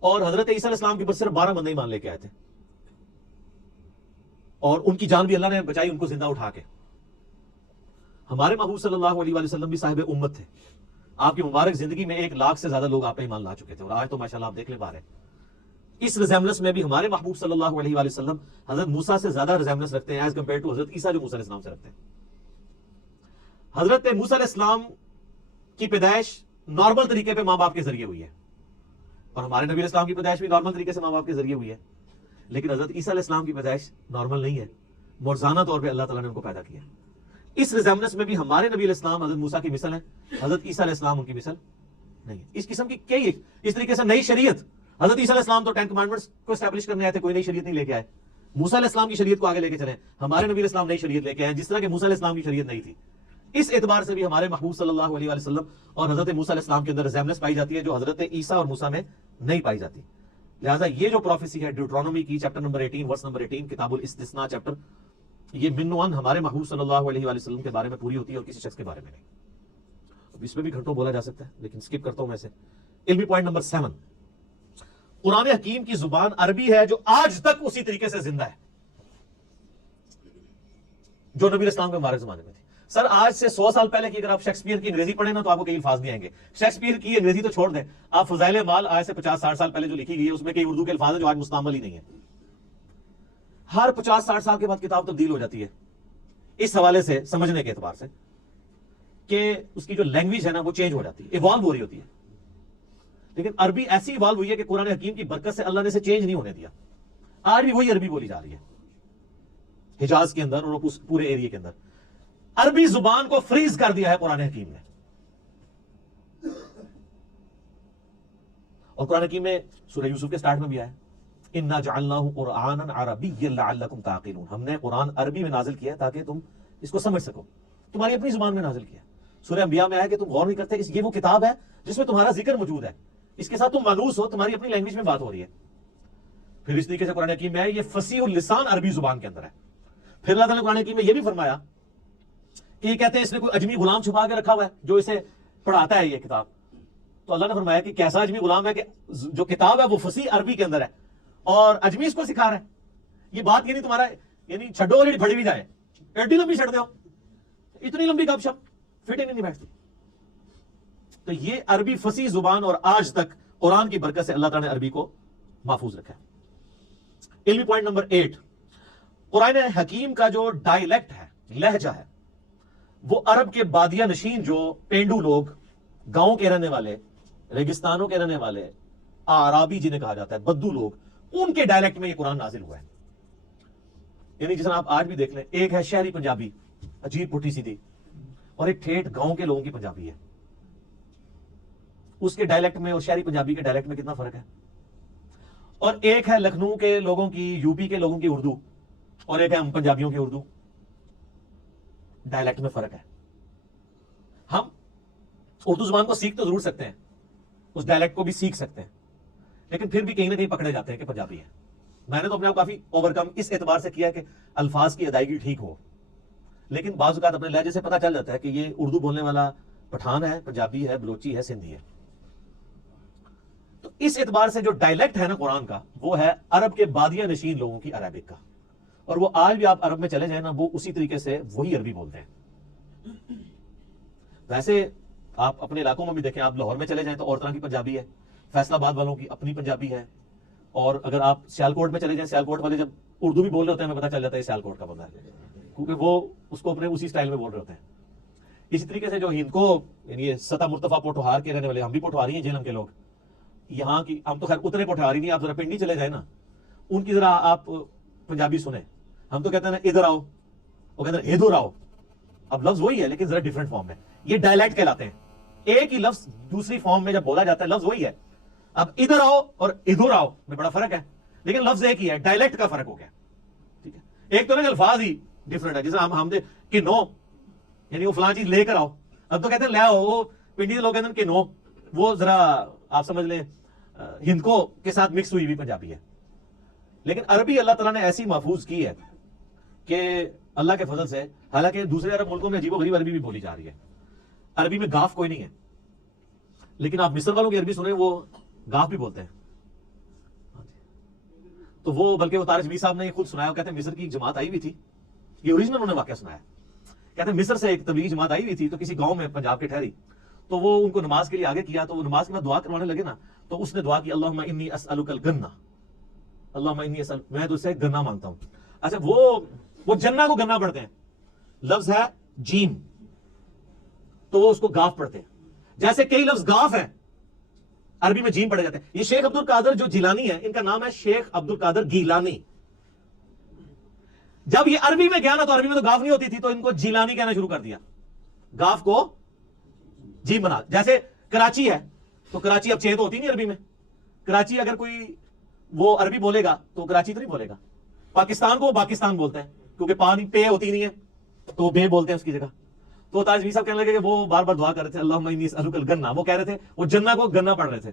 اور حضرت عیسیٰ علیہ السلام کے بس صرف 12 بندے ایمان لے کے آئے تھے اور ان کی جان بھی اللہ نے بچائی ان کو زندہ اٹھا کے. ہمارے محبوب صلی اللہ علیہ وآلہ وسلم بھی صاحب امت تھے. آپ کی مبارک زندگی میں 1 لاکھ سے زیادہ لوگ آپ پہ ایمان لا چکے تھے اور آج تو ماشاءاللہ آپ دیکھ لیں بارے اس ریزیمبلنس میں بھی ہمارے محبوب صلی اللہ علیہ وآلہ وسلم حضرت موسیٰ سے زیادہ ریزیمبلنس رکھتے ہیں ایز کمپیئر ٹو حضرت عیسیٰ جو موسیٰ علیہ السلام سے رکھتے ہیں. حضرت موسیٰ علیہ السلام کی پیدائش نارمل طریقے پہ ماں باپ کے ذریعے ہوئی ہے اور ہمارے نبی علیہ السلام کی پیدائش بھی نارمل طریقے سے ماں باپ کے ذریعے ہوئی ہے. لیکن حضرت عیسیٰ علیہ السلام کی پیدائش نارمل نہیں ہے، مرزانہ طور پہ اللہ تعالیٰ نے ان کو پیدا کیا. اس ریزیمبلنس میں بھی ہمارے نبی علیہ السلام حضرت موسیٰ کی مثل ہے، حضرت عیسیٰ علیہ السلام ان کی مثل نہیں ہے. اس قسم کی کئی اس طریقے سے نئی شریعت، حضرت عیسیٰ علیہ السلام تو 10 کمانڈمنٹس کو اسٹیبلش کرنے آئے تھے، کوئی نئی شریعت نہیں لے کے آئے. موسیٰ علیہ السلام کی شریعت کو آگے لے کے چلیں، ہمارے نبی علیہ السلام نئی شریعت لے کے آئے جس طرح کہ موسیٰ علیہ السلام کی شریعت نہیں تھی. اس اعتبار سے بھی ہمارے محبوب صلی اللہ علیہ وآلہ وسلم اور حضرت موسیٰ علیہ السلام کے اندر ریزیمبلنس پائی جاتی ہے جو حضرت عیسیٰ اور موسیٰ میں نہیں پائی جاتی. لہٰذا یہ جو پروفیسی ہے ڈیوٹرانومی کی چیپٹر نمبر 18 ورس نمبر 18 کتاب الاستثناء چیپٹر، یہ من وان ہمارے محبوب صلی اللہ علیہ وآلہ وسلم کے بارے میں پوری ہوتی ہے اور کسی شخص کے بارے میں نہیں. اس میں بھی گھنٹوں بولا جا سکتا ہے لیکن سکپ کرتا ہوں میں سے. علمی پوائنٹ نمبر 7، قرآن حکیم کی زبان عربی ہے جو آج تک اسی طریقے سے زندہ ہے جو نبی اسلام کے مبارک زمانے میں تھی. سر آج سے 100 سال پہلے کی اگر آپ شیکسپیئر کی انگریزی پڑھیں نا تو آپ کو کئی الفاظ نہیں آئیں گے. شیکسپیئر کی انگریزی تو چھوڑ دیں, آپ فضائل مال آج سے 50-60 سال پہلے جو لکھی گئی ہے اس میں کئی اردو کے الفاظ ہیں جو آج مستعمل ہی نہیں ہے. ہر 50-60 سال کے بعد کتاب تبدیل ہو جاتی ہے اس حوالے سے, سمجھنے کے اعتبار سے کہ اس کی جو لینگویج ہے نا وہ چینج ہو جاتی ہے, ایوالو ہو رہی ہوتی ہے. لیکن عربی ایسی ایوالو ہوئی ہے کہ قرآن حکیم کی برکت سے اللہ نے اسے چینج نہیں ہونے دیا. آج بھی وہی عربی بولی جا رہی ہے حجاز کے اندر اور اس پورے ایریے کے اندر. عربی زبان کو فریز کر دیا ہے قرآن حکیم نے. اور قرآن حکیم میں سورہ یوسف کے سٹارٹ میں بھی آیا اِنَّا جَعَلْنَاهُ قُرْآنًا عَرَبِيًّا لَعَلَّكُمْ تَعْقِلُونَ. ہم نے قرآن عربی میں نازل کیا ہے تاکہ تم اس کو سمجھ سکو, تمہاری اپنی زبان میں نازل کیا. سورہ انبیاء میں آیا کہ تم غور نہیں کرتے, یہ وہ کتاب ہے جس میں تمہارا ذکر موجود ہے, اس کے ساتھ تم مانوس ہو, تمہاری اپنی لینگویج میں بات ہو رہی ہے. پھر اس طریقے سے قرآن حکیم میں ہے یہ فصیح اللسان عربی زبان کے اندر ہے. پھر اللہ تعالیٰ نے قرآن حکیم میں یہ بھی فرمایا کہ یہ کہتے ہیں اس نے کوئی اجمی غلام چھپا کے رکھا ہوا ہے جو اسے پڑھاتا ہے یہ کتاب. تو اللہ نے فرمایا کہ کیسا اجمی غلام ہے کہ جو کتاب ہے وہ فصیح عربی کے اندر ہے اور اجمی اس کو سکھا رہا ہے. یہ بات یعنی تمہارا یعنی چھڈو اور پھڑی بھی جائے, ایڈی لمبی چھڑ دو, اتنی لمبی گپ شپ فٹ نہیں بیٹھتی. تو یہ عربی فصیح زبان اور آج تک قرآن کی برکت سے اللہ تعالیٰ نے عربی کو محفوظ رکھا ہے. علمی پوائنٹ نمبر 8, قرآن حکیم کا جو ڈائلیکٹ ہے, لہجہ ہے, وہ عرب کے بادیہ نشین جو پینڈو لوگ, گاؤں کے رہنے والے, ریگستانوں کے رہنے والے, اعرابی جنہیں کہا جاتا ہے, بدو لوگ, ان کے ڈائلیکٹ میں یہ قرآن نازل ہوا ہے. یعنی جس طرح آپ آج بھی دیکھ لیں, ایک ہے شہری پنجابی عجیب پٹھی سیدھی, اور ایک ٹھیٹھ گاؤں کے لوگوں کی پنجابی ہے. اس کے ڈائلیکٹ میں اور شہری پنجابی کے ڈائلیکٹ میں کتنا فرق ہے. اور ایک ہے لکھنؤ کے لوگوں کی, یو پی کے لوگوں کی اردو, اور ایک ہے ہم پنجابیوں کی اردو. ڈائلیکٹ میں فرق ہے. ہم اردو زبان کو سیکھ تو ضرور سکتے ہیں, اس ڈائلیکٹ کو بھی سیکھ سکتے ہیں, لیکن پھر بھی کہیں نہ کہیں پکڑے جاتے ہیں کہ پنجابی ہے. میں نے تو اپنے آپ کافی اوورکم اس اعتبار سے کیا کہ الفاظ کی ادائیگی ٹھیک ہو, لیکن بعض اوقات اپنے لہجے سے پتہ چل جاتا ہے کہ یہ اردو بولنے والا پٹھان ہے, پنجابی ہے, بلوچی ہے, سندھی ہے. تو اس اعتبار سے جو ڈائلیکٹ ہے نا قرآن کا, وہ ہے عرب کے بادیہ نشین لوگوں کی عربک کا, اور وہ آج بھی آپ عرب میں چلے جائیں نا وہ اسی طریقے سے وہی عربی بولتے ہیں. ویسے آپ اپنے علاقوں میں بھی دیکھیں, آپ لاہور میں چلے جائیں تو اور طرح کی پنجابی ہے, فیصل آباد والوں کی اپنی پنجابی ہے, اور اگر آپ سیالکوٹ میں چلے جائیں, سیالکوٹ والے جب اردو بھی بول رہے ہوتے ہیں ہمیں پتہ چل جاتا ہے یہ سیالکوٹ کا بندہ ہے, کیونکہ وہ اس کو اپنے اسی سٹائل میں بول رہے ہوتے ہیں. اسی طریقے سے جو ہند کو یعنی سطح مرتفع پوٹھوہار کے رہنے والے, ہم بھی پوٹھوہاری ہیں جیلم کے لوگ, یہاں کی ہم تو خیر اتنے پوٹھوہاری نہیں, آپ ذرا پنڈی چلے جائیں نا, ان کی ذرا آپ پنجابی سنیں. ہم تو کہتے ہیں نا ادھر آؤ, وہ کہتے ہیں ادھر آؤ. اب لفظ وہی ہے لیکن ذرا ڈفرنٹ فارم میں, یہ ڈائلیکٹ کہلاتے ہیں. ایک ہی لفظ دوسری فارم میں جب بولا جاتا ہے لفظ وہی ہے. اب ادھر آؤ اور ادھر آؤ میں بڑا فرق ہے, لیکن لفظ ایک ہی ہے, ڈائلیکٹ کا فرق ہو گیا. ٹھیک ہے, ایک تو نا الفاظ ہی ڈفرنٹ ہے, جیسے ہم دے کہ نو یعنی وہ فلاں چیز لے کر آؤ, اب تو کہتے ہیں لے آؤ, وہ پنڈی کے لوگ کہتے ہیں کہ نو, وہ ذرا آپ سمجھ لیں ہند کو کے ساتھ مکس ہوئی بھی پنجابی ہے. لیکن عربی اللہ تعالیٰ نے ایسی محفوظ کی ہے کہ اللہ کے فضل سے, حالانکہ دوسرے عرب ملکوں میں عجیب و غریب عربی بھی بولی جا رہی ہے. عربی میں گاف کوئی نہیں ہے, لیکن آپ مصر والوں کی عربی سنیں وہ گاف بھی بولتے ہیں. تو وہ بلکہ وہ طارق جمیل صاحب نے یہ خود سنایا, وہ کہتے ہیں مصر کی ایک جماعت آئی ہوئی تھی, یہ اوریجنل انہوں نے واقعہ سنایا. کہتے ہیں مصر سے ایک تبلیغی جماعت آئی ہوئی تھی, تو کسی گاؤں میں پنجاب کے ٹھہری, تو وہ ان کو نماز کے لیے آگے کیا, تو وہ نماز کے بعد دعا کروانے لگے نا, تو اس نے دعا کی اللہم انی اسألک الجنہ, اللہم انی اسألک, میں تو اس سے گنا مانگتا ہوں. اچھا وہ جنہ کو گنا پڑھتے ہیں, لفظ ہے جیم, تو وہ اس کو گاف پڑھتے ہیں. جیسے کئی لفظ گاف ہیں عربی میں جیم پڑھے جاتے ہیں. یہ شیخ عبد القادر جو جیلانی ہے, ان کا نام ہے شیخ عبد القادر گیلانی. جب یہ عربی میں گیا نا, تو عربی میں تو گاف نہیں ہوتی تھی, تو ان کو جیلانی کہنا شروع کر دیا, گاف کو جیم بنا. جیسے کراچی ہے, تو کراچی اب چھ تو ہوتی نہیں عربی میں, کراچی اگر کوئی وہ عربی بولے گا تو کراچی تو نہیں بولے گا. پاکستان کو وہ پاکستان بولتے ہیں, کیونکہ پانی پے ہوتی نہیں ہے تو بے بولتے ہیں اس کی جگہ. تو تاج بھی صاحب کہنے لگے کہ وہ بار بار دعا کر رہے تھے اللہم انی اسألک الجنہ, وہ کہہ رہے تھے وہ جنہ کو گنا پڑھ رہے تھے.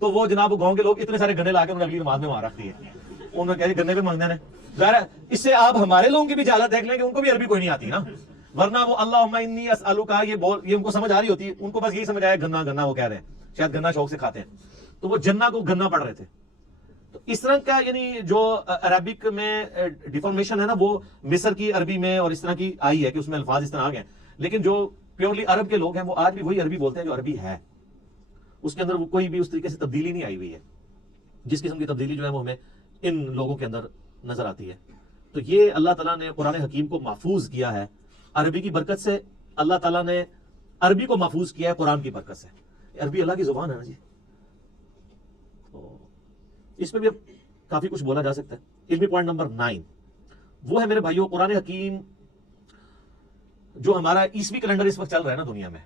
تو وہ جناب گاؤں کے لوگ اتنے سارے گنے لا کے انہوں نے اگلی نماز میں وہاں رکھ دیے. انہوں نے کہا گنے پہ مانگنے نے ظاہر ہے, اس سے آپ ہمارے لوگوں کی بھی جہالت دیکھ لیں کہ ان کو بھی عربی کوئی نہیں آتی نا. ورنہ وہ اللہم انی اسألک یہ ان کو سمجھ آ رہی ہوتی ہے، ان کو بس یہی سمجھ آیا گنا گنا وہ کہہ رہے ہیں، شاید گنا شوق سے کھاتے ہیں، تو وہ جنہ کو گنا پڑھ رہے تھے. تو اس طرح کا یعنی جو عربک میں ڈیفارمیشن ہے نا وہ مصر کی عربی میں اور اس طرح کی آئی ہے کہ اس میں الفاظ اس طرح آ گئے، لیکن جو پیورلی عرب کے لوگ ہیں وہ آج بھی وہی عربی بولتے ہیں جو عربی ہے، اس کے اندر وہ کوئی بھی اس طریقے سے تبدیلی نہیں آئی ہوئی ہے. جس قسم کی تبدیلی جو ہے وہ ہمیں ان لوگوں کے اندر نظر آتی ہے. تو یہ اللہ تعالیٰ نے قرآن حکیم کو محفوظ کیا ہے عربی کی برکت سے. اللہ تعالیٰ نے عربی کو محفوظ کیا ہے قرآن کی برکت سے. عربی اللہ کی زبان ہے نا جی، تو اس میں بھی اب کافی کچھ بولا جا سکتا ہے. علمی پوائنٹ نمبر 9 وہ ہے میرے بھائیوں قرآن حکیم جو ہمارا عیسوی کیلنڈر اس وقت چل رہا ہے نا دنیا میں،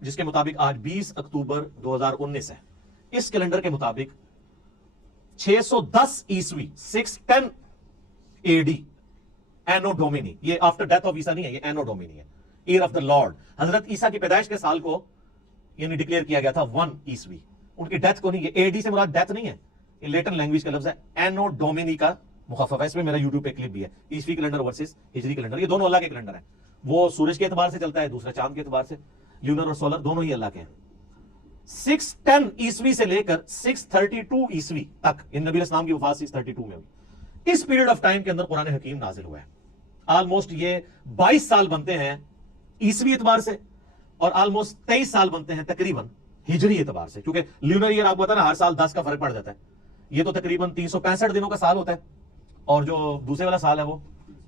جس کے مطابق آج 20 اکتوبر 2019 ہے. اس کیلنڈر کے مطابق 610 عیسوی 610 AD اینو ڈومینی، یہ آفٹر ڈیتھ آف عیسیٰ نہیں ہے، یہ اینو ڈومینی ہے، ایئر آف دا لارڈ. حضرت عیسیٰ کی پیدائش کے سال کو یعنی ڈکلیئر کیا گیا تھا 1 عیسوی. ان کی ڈیتھ کو نہیں، یہ AD سے مراد ڈیتھ نہیں ہے، یہ لیٹن لینگویج کا لفظ ہے، اینو ڈومینی کا مخفف ہے. اس میں میرا یوٹیوب پہ کلپ بھی ہے، عیسوی کیلنڈر ورسز ہجری کیلنڈر. یہ دونوں اللہ کے کیلنڈر ہیں، وہ سورج کے اعتبار سے چلتا ہے، دوسرا چاند کے اعتبار سے. لیونر اور سولر دونوں ہی اللہ کے ہیں. 610 عیسوی سے لے کر 632 عیسوی تک، ان نبی اسلام کی وفات 632 میں ہوئی، اس پیریڈ آف ٹائم کے اندر قرآن حکیم نازل ہوا ہے. آلموسٹ یہ 22 سال بنتے ہیں عیسوی اعتبار سے، اور آلموسٹ 23 سال بنتے ہیں تقریباً ہجری اعتبار سے، کیونکہ لیونر ایئر آپ کو پتا نا ہر سال 10 کا فرق پڑ جاتا ہے. یہ تو تقریباً 365 دنوں کا سال ہوتا ہے، اور جو دوسرے والا سال ہے وہ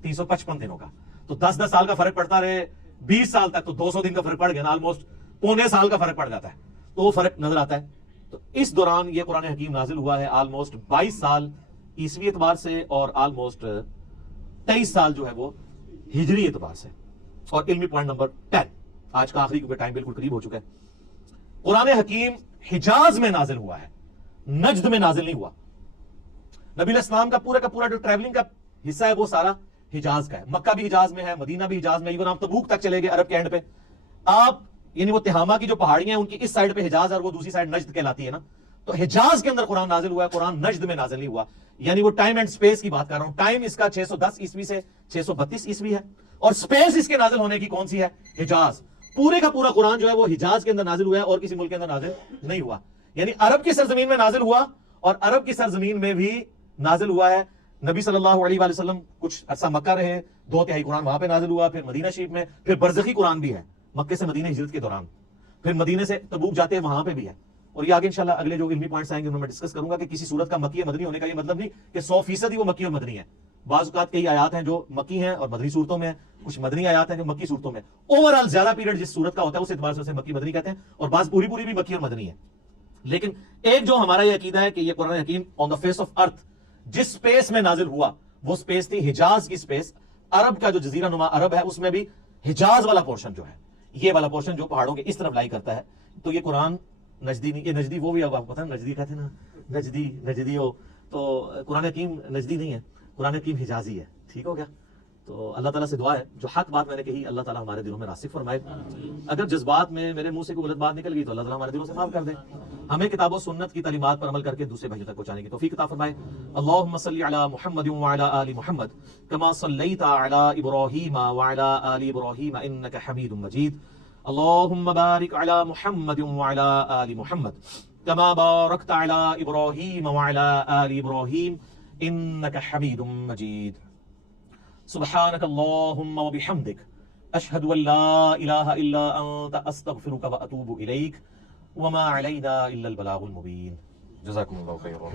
355 دنوں کا. تو 10 سال کا فرق پڑتا رہے 20 سال تک، تو 200 دن کا فرق پڑ گیا نا، آلموسٹ پونے سال کا فرق پڑ جاتا ہے، تو وہ فرق نظر آتا ہے. تو اس دوران یہ قرآن حکیم نازل ہوا ہے، آلموسٹ 22 سال عیسوی اعتبار سے اور آلموسٹ 23 سال جو ہے وہ ہجری اعتبار سے. اور علمی پوائنٹ نمبر 10 آج کا آخری، کیونکہ ٹائم بالکل قریب ہو چکا ہے، قرآن حکیم حجاز میں نازل ہوا ہے، نجد میں نازل نہیں ہوا. نبی علیہ السلام کا پورا جو ٹریولنگ کا حصہ ہے وہ سارا حجاز کا ہے. مکہ بھی حجاز میں ہے، مدینہ بھی حجاز میں، ایون آپ تبوک تک چلے گئے عرب کے اینڈ پہ، آپ یعنی وہ تہامہ کی جو پہاڑیاں ہیں ان کی اس سائڈ پہ حجاز اور وہ دوسری سائڈ نجد کہلاتی ہے نا، تو حجاز کے اندر قرآن نازل ہوا ہے، قرآن نجد میں نازل نہیں ہوا. یعنی وہ ٹائم اینڈ سپیس کی بات کر رہا ہوں. ٹائم اس کا 610 عیسوی سے 632 عیسوی ہے، اور سپیس اس کے نازل ہونے کی کون سی ہے؟ حجاز. پورے کا پورا قرآن جو ہے وہ حجاز کے اندر نازل ہوا ہے اور کسی ملک کے اندر نازل نہیں ہوا. یعنی عرب کی سرزمین میں نازل ہوا، اور عرب کی سرزمین میں بھی نازل ہوا ہے. نبی صلی اللہ علیہ وآلہ وسلم کچھ عرصہ مکہ رہے، 2/3 قرآن وہاں پہ نازل ہوا، پھر مدینہ شریف میں، پھر برزخی قرآن بھی ہے مکے سے مدینہ ہجرت کے دوران، پھر مدینے سے تبوک جاتے ہیں وہاں پہ بھی ہے. اور یہ آگے انشاءاللہ اگلے جو علمی پوائنٹس آئیں گے ان میں ڈسکس کروں گا کہ کسی صورت کا مکی مدنی ہونے کا یہ مطلب نہیں کہ 100% ہی وہ مکی اور مدنی ہے. بعض اوقات کئی آیات ہیں جو مکی ہیں اور مدنی صورتوں میں ہیں، کچھ مدنی آیات ہیں جو مکی صورتوں میں. اوورآل زیادہ پیریڈ جس صورت کا ہوتا ہے اس اعتبار سے اسے مکی مدنی کہتے ہیں، اور بعض پوری بھی مکی اور مدنی ہے. لیکن ایک جو ہمارا یہ عقیدہ ہے کہ یہ قرآن حکیم آن دا فیس آف ارتھ جس سپیس میں نازل ہوا وہ سپیس تھی حجاز کی سپیس. عرب کا جو جزیرہ نما عرب ہے اس میں بھی حجاز والا پورشن جو ہے، یہ والا پورشن جو پہاڑوں کے اس طرف لائی کرتا ہے، تو یہ قرآن نجدی نہیں. یہ نجدی وہ بھی آپ کو پتہ ہے نجدی کہتے ہیں نا، نجدی ہو، تو قرآن حکیم نجدی نہیں ہے، قرآن حکیم حجازی ہے. ٹھیک ہو گیا؟ تو اللہ تعالیٰ سے دعا ہے جو حق بات میں نے کہی اللہ تعالیٰ ہمارے دلوں میں راسخ فرمائے. اگر جذبات میں میرے منہ سے کوئی غلط بات نکل گئی تو اللہ تعالیٰ ہمارے دلوں سے معاف کر دے. ہمیں کتاب و سنت کی تعلیمات پر عمل کر کے دوسرے بھائیوں تک پہنچانے کی توفیق عطا فرمائے. اللہم صلی علی محمد وعلی آل محمد کما صلیت علی ابراہیم وعلی آل ابراہیم انک حمید مجید. اللہم بارک علی محمد وعلی آل محمد کما بارکت علی ابراہیم وعلی آل ابراہیم انک حمید مجید. سبحانك اللهم وبحمدك أشهد أن لا إله إلا أنت أستغفرك وأتوب إليك وما علينا إلا البلاغ المبين. جزاكم الله خيرا.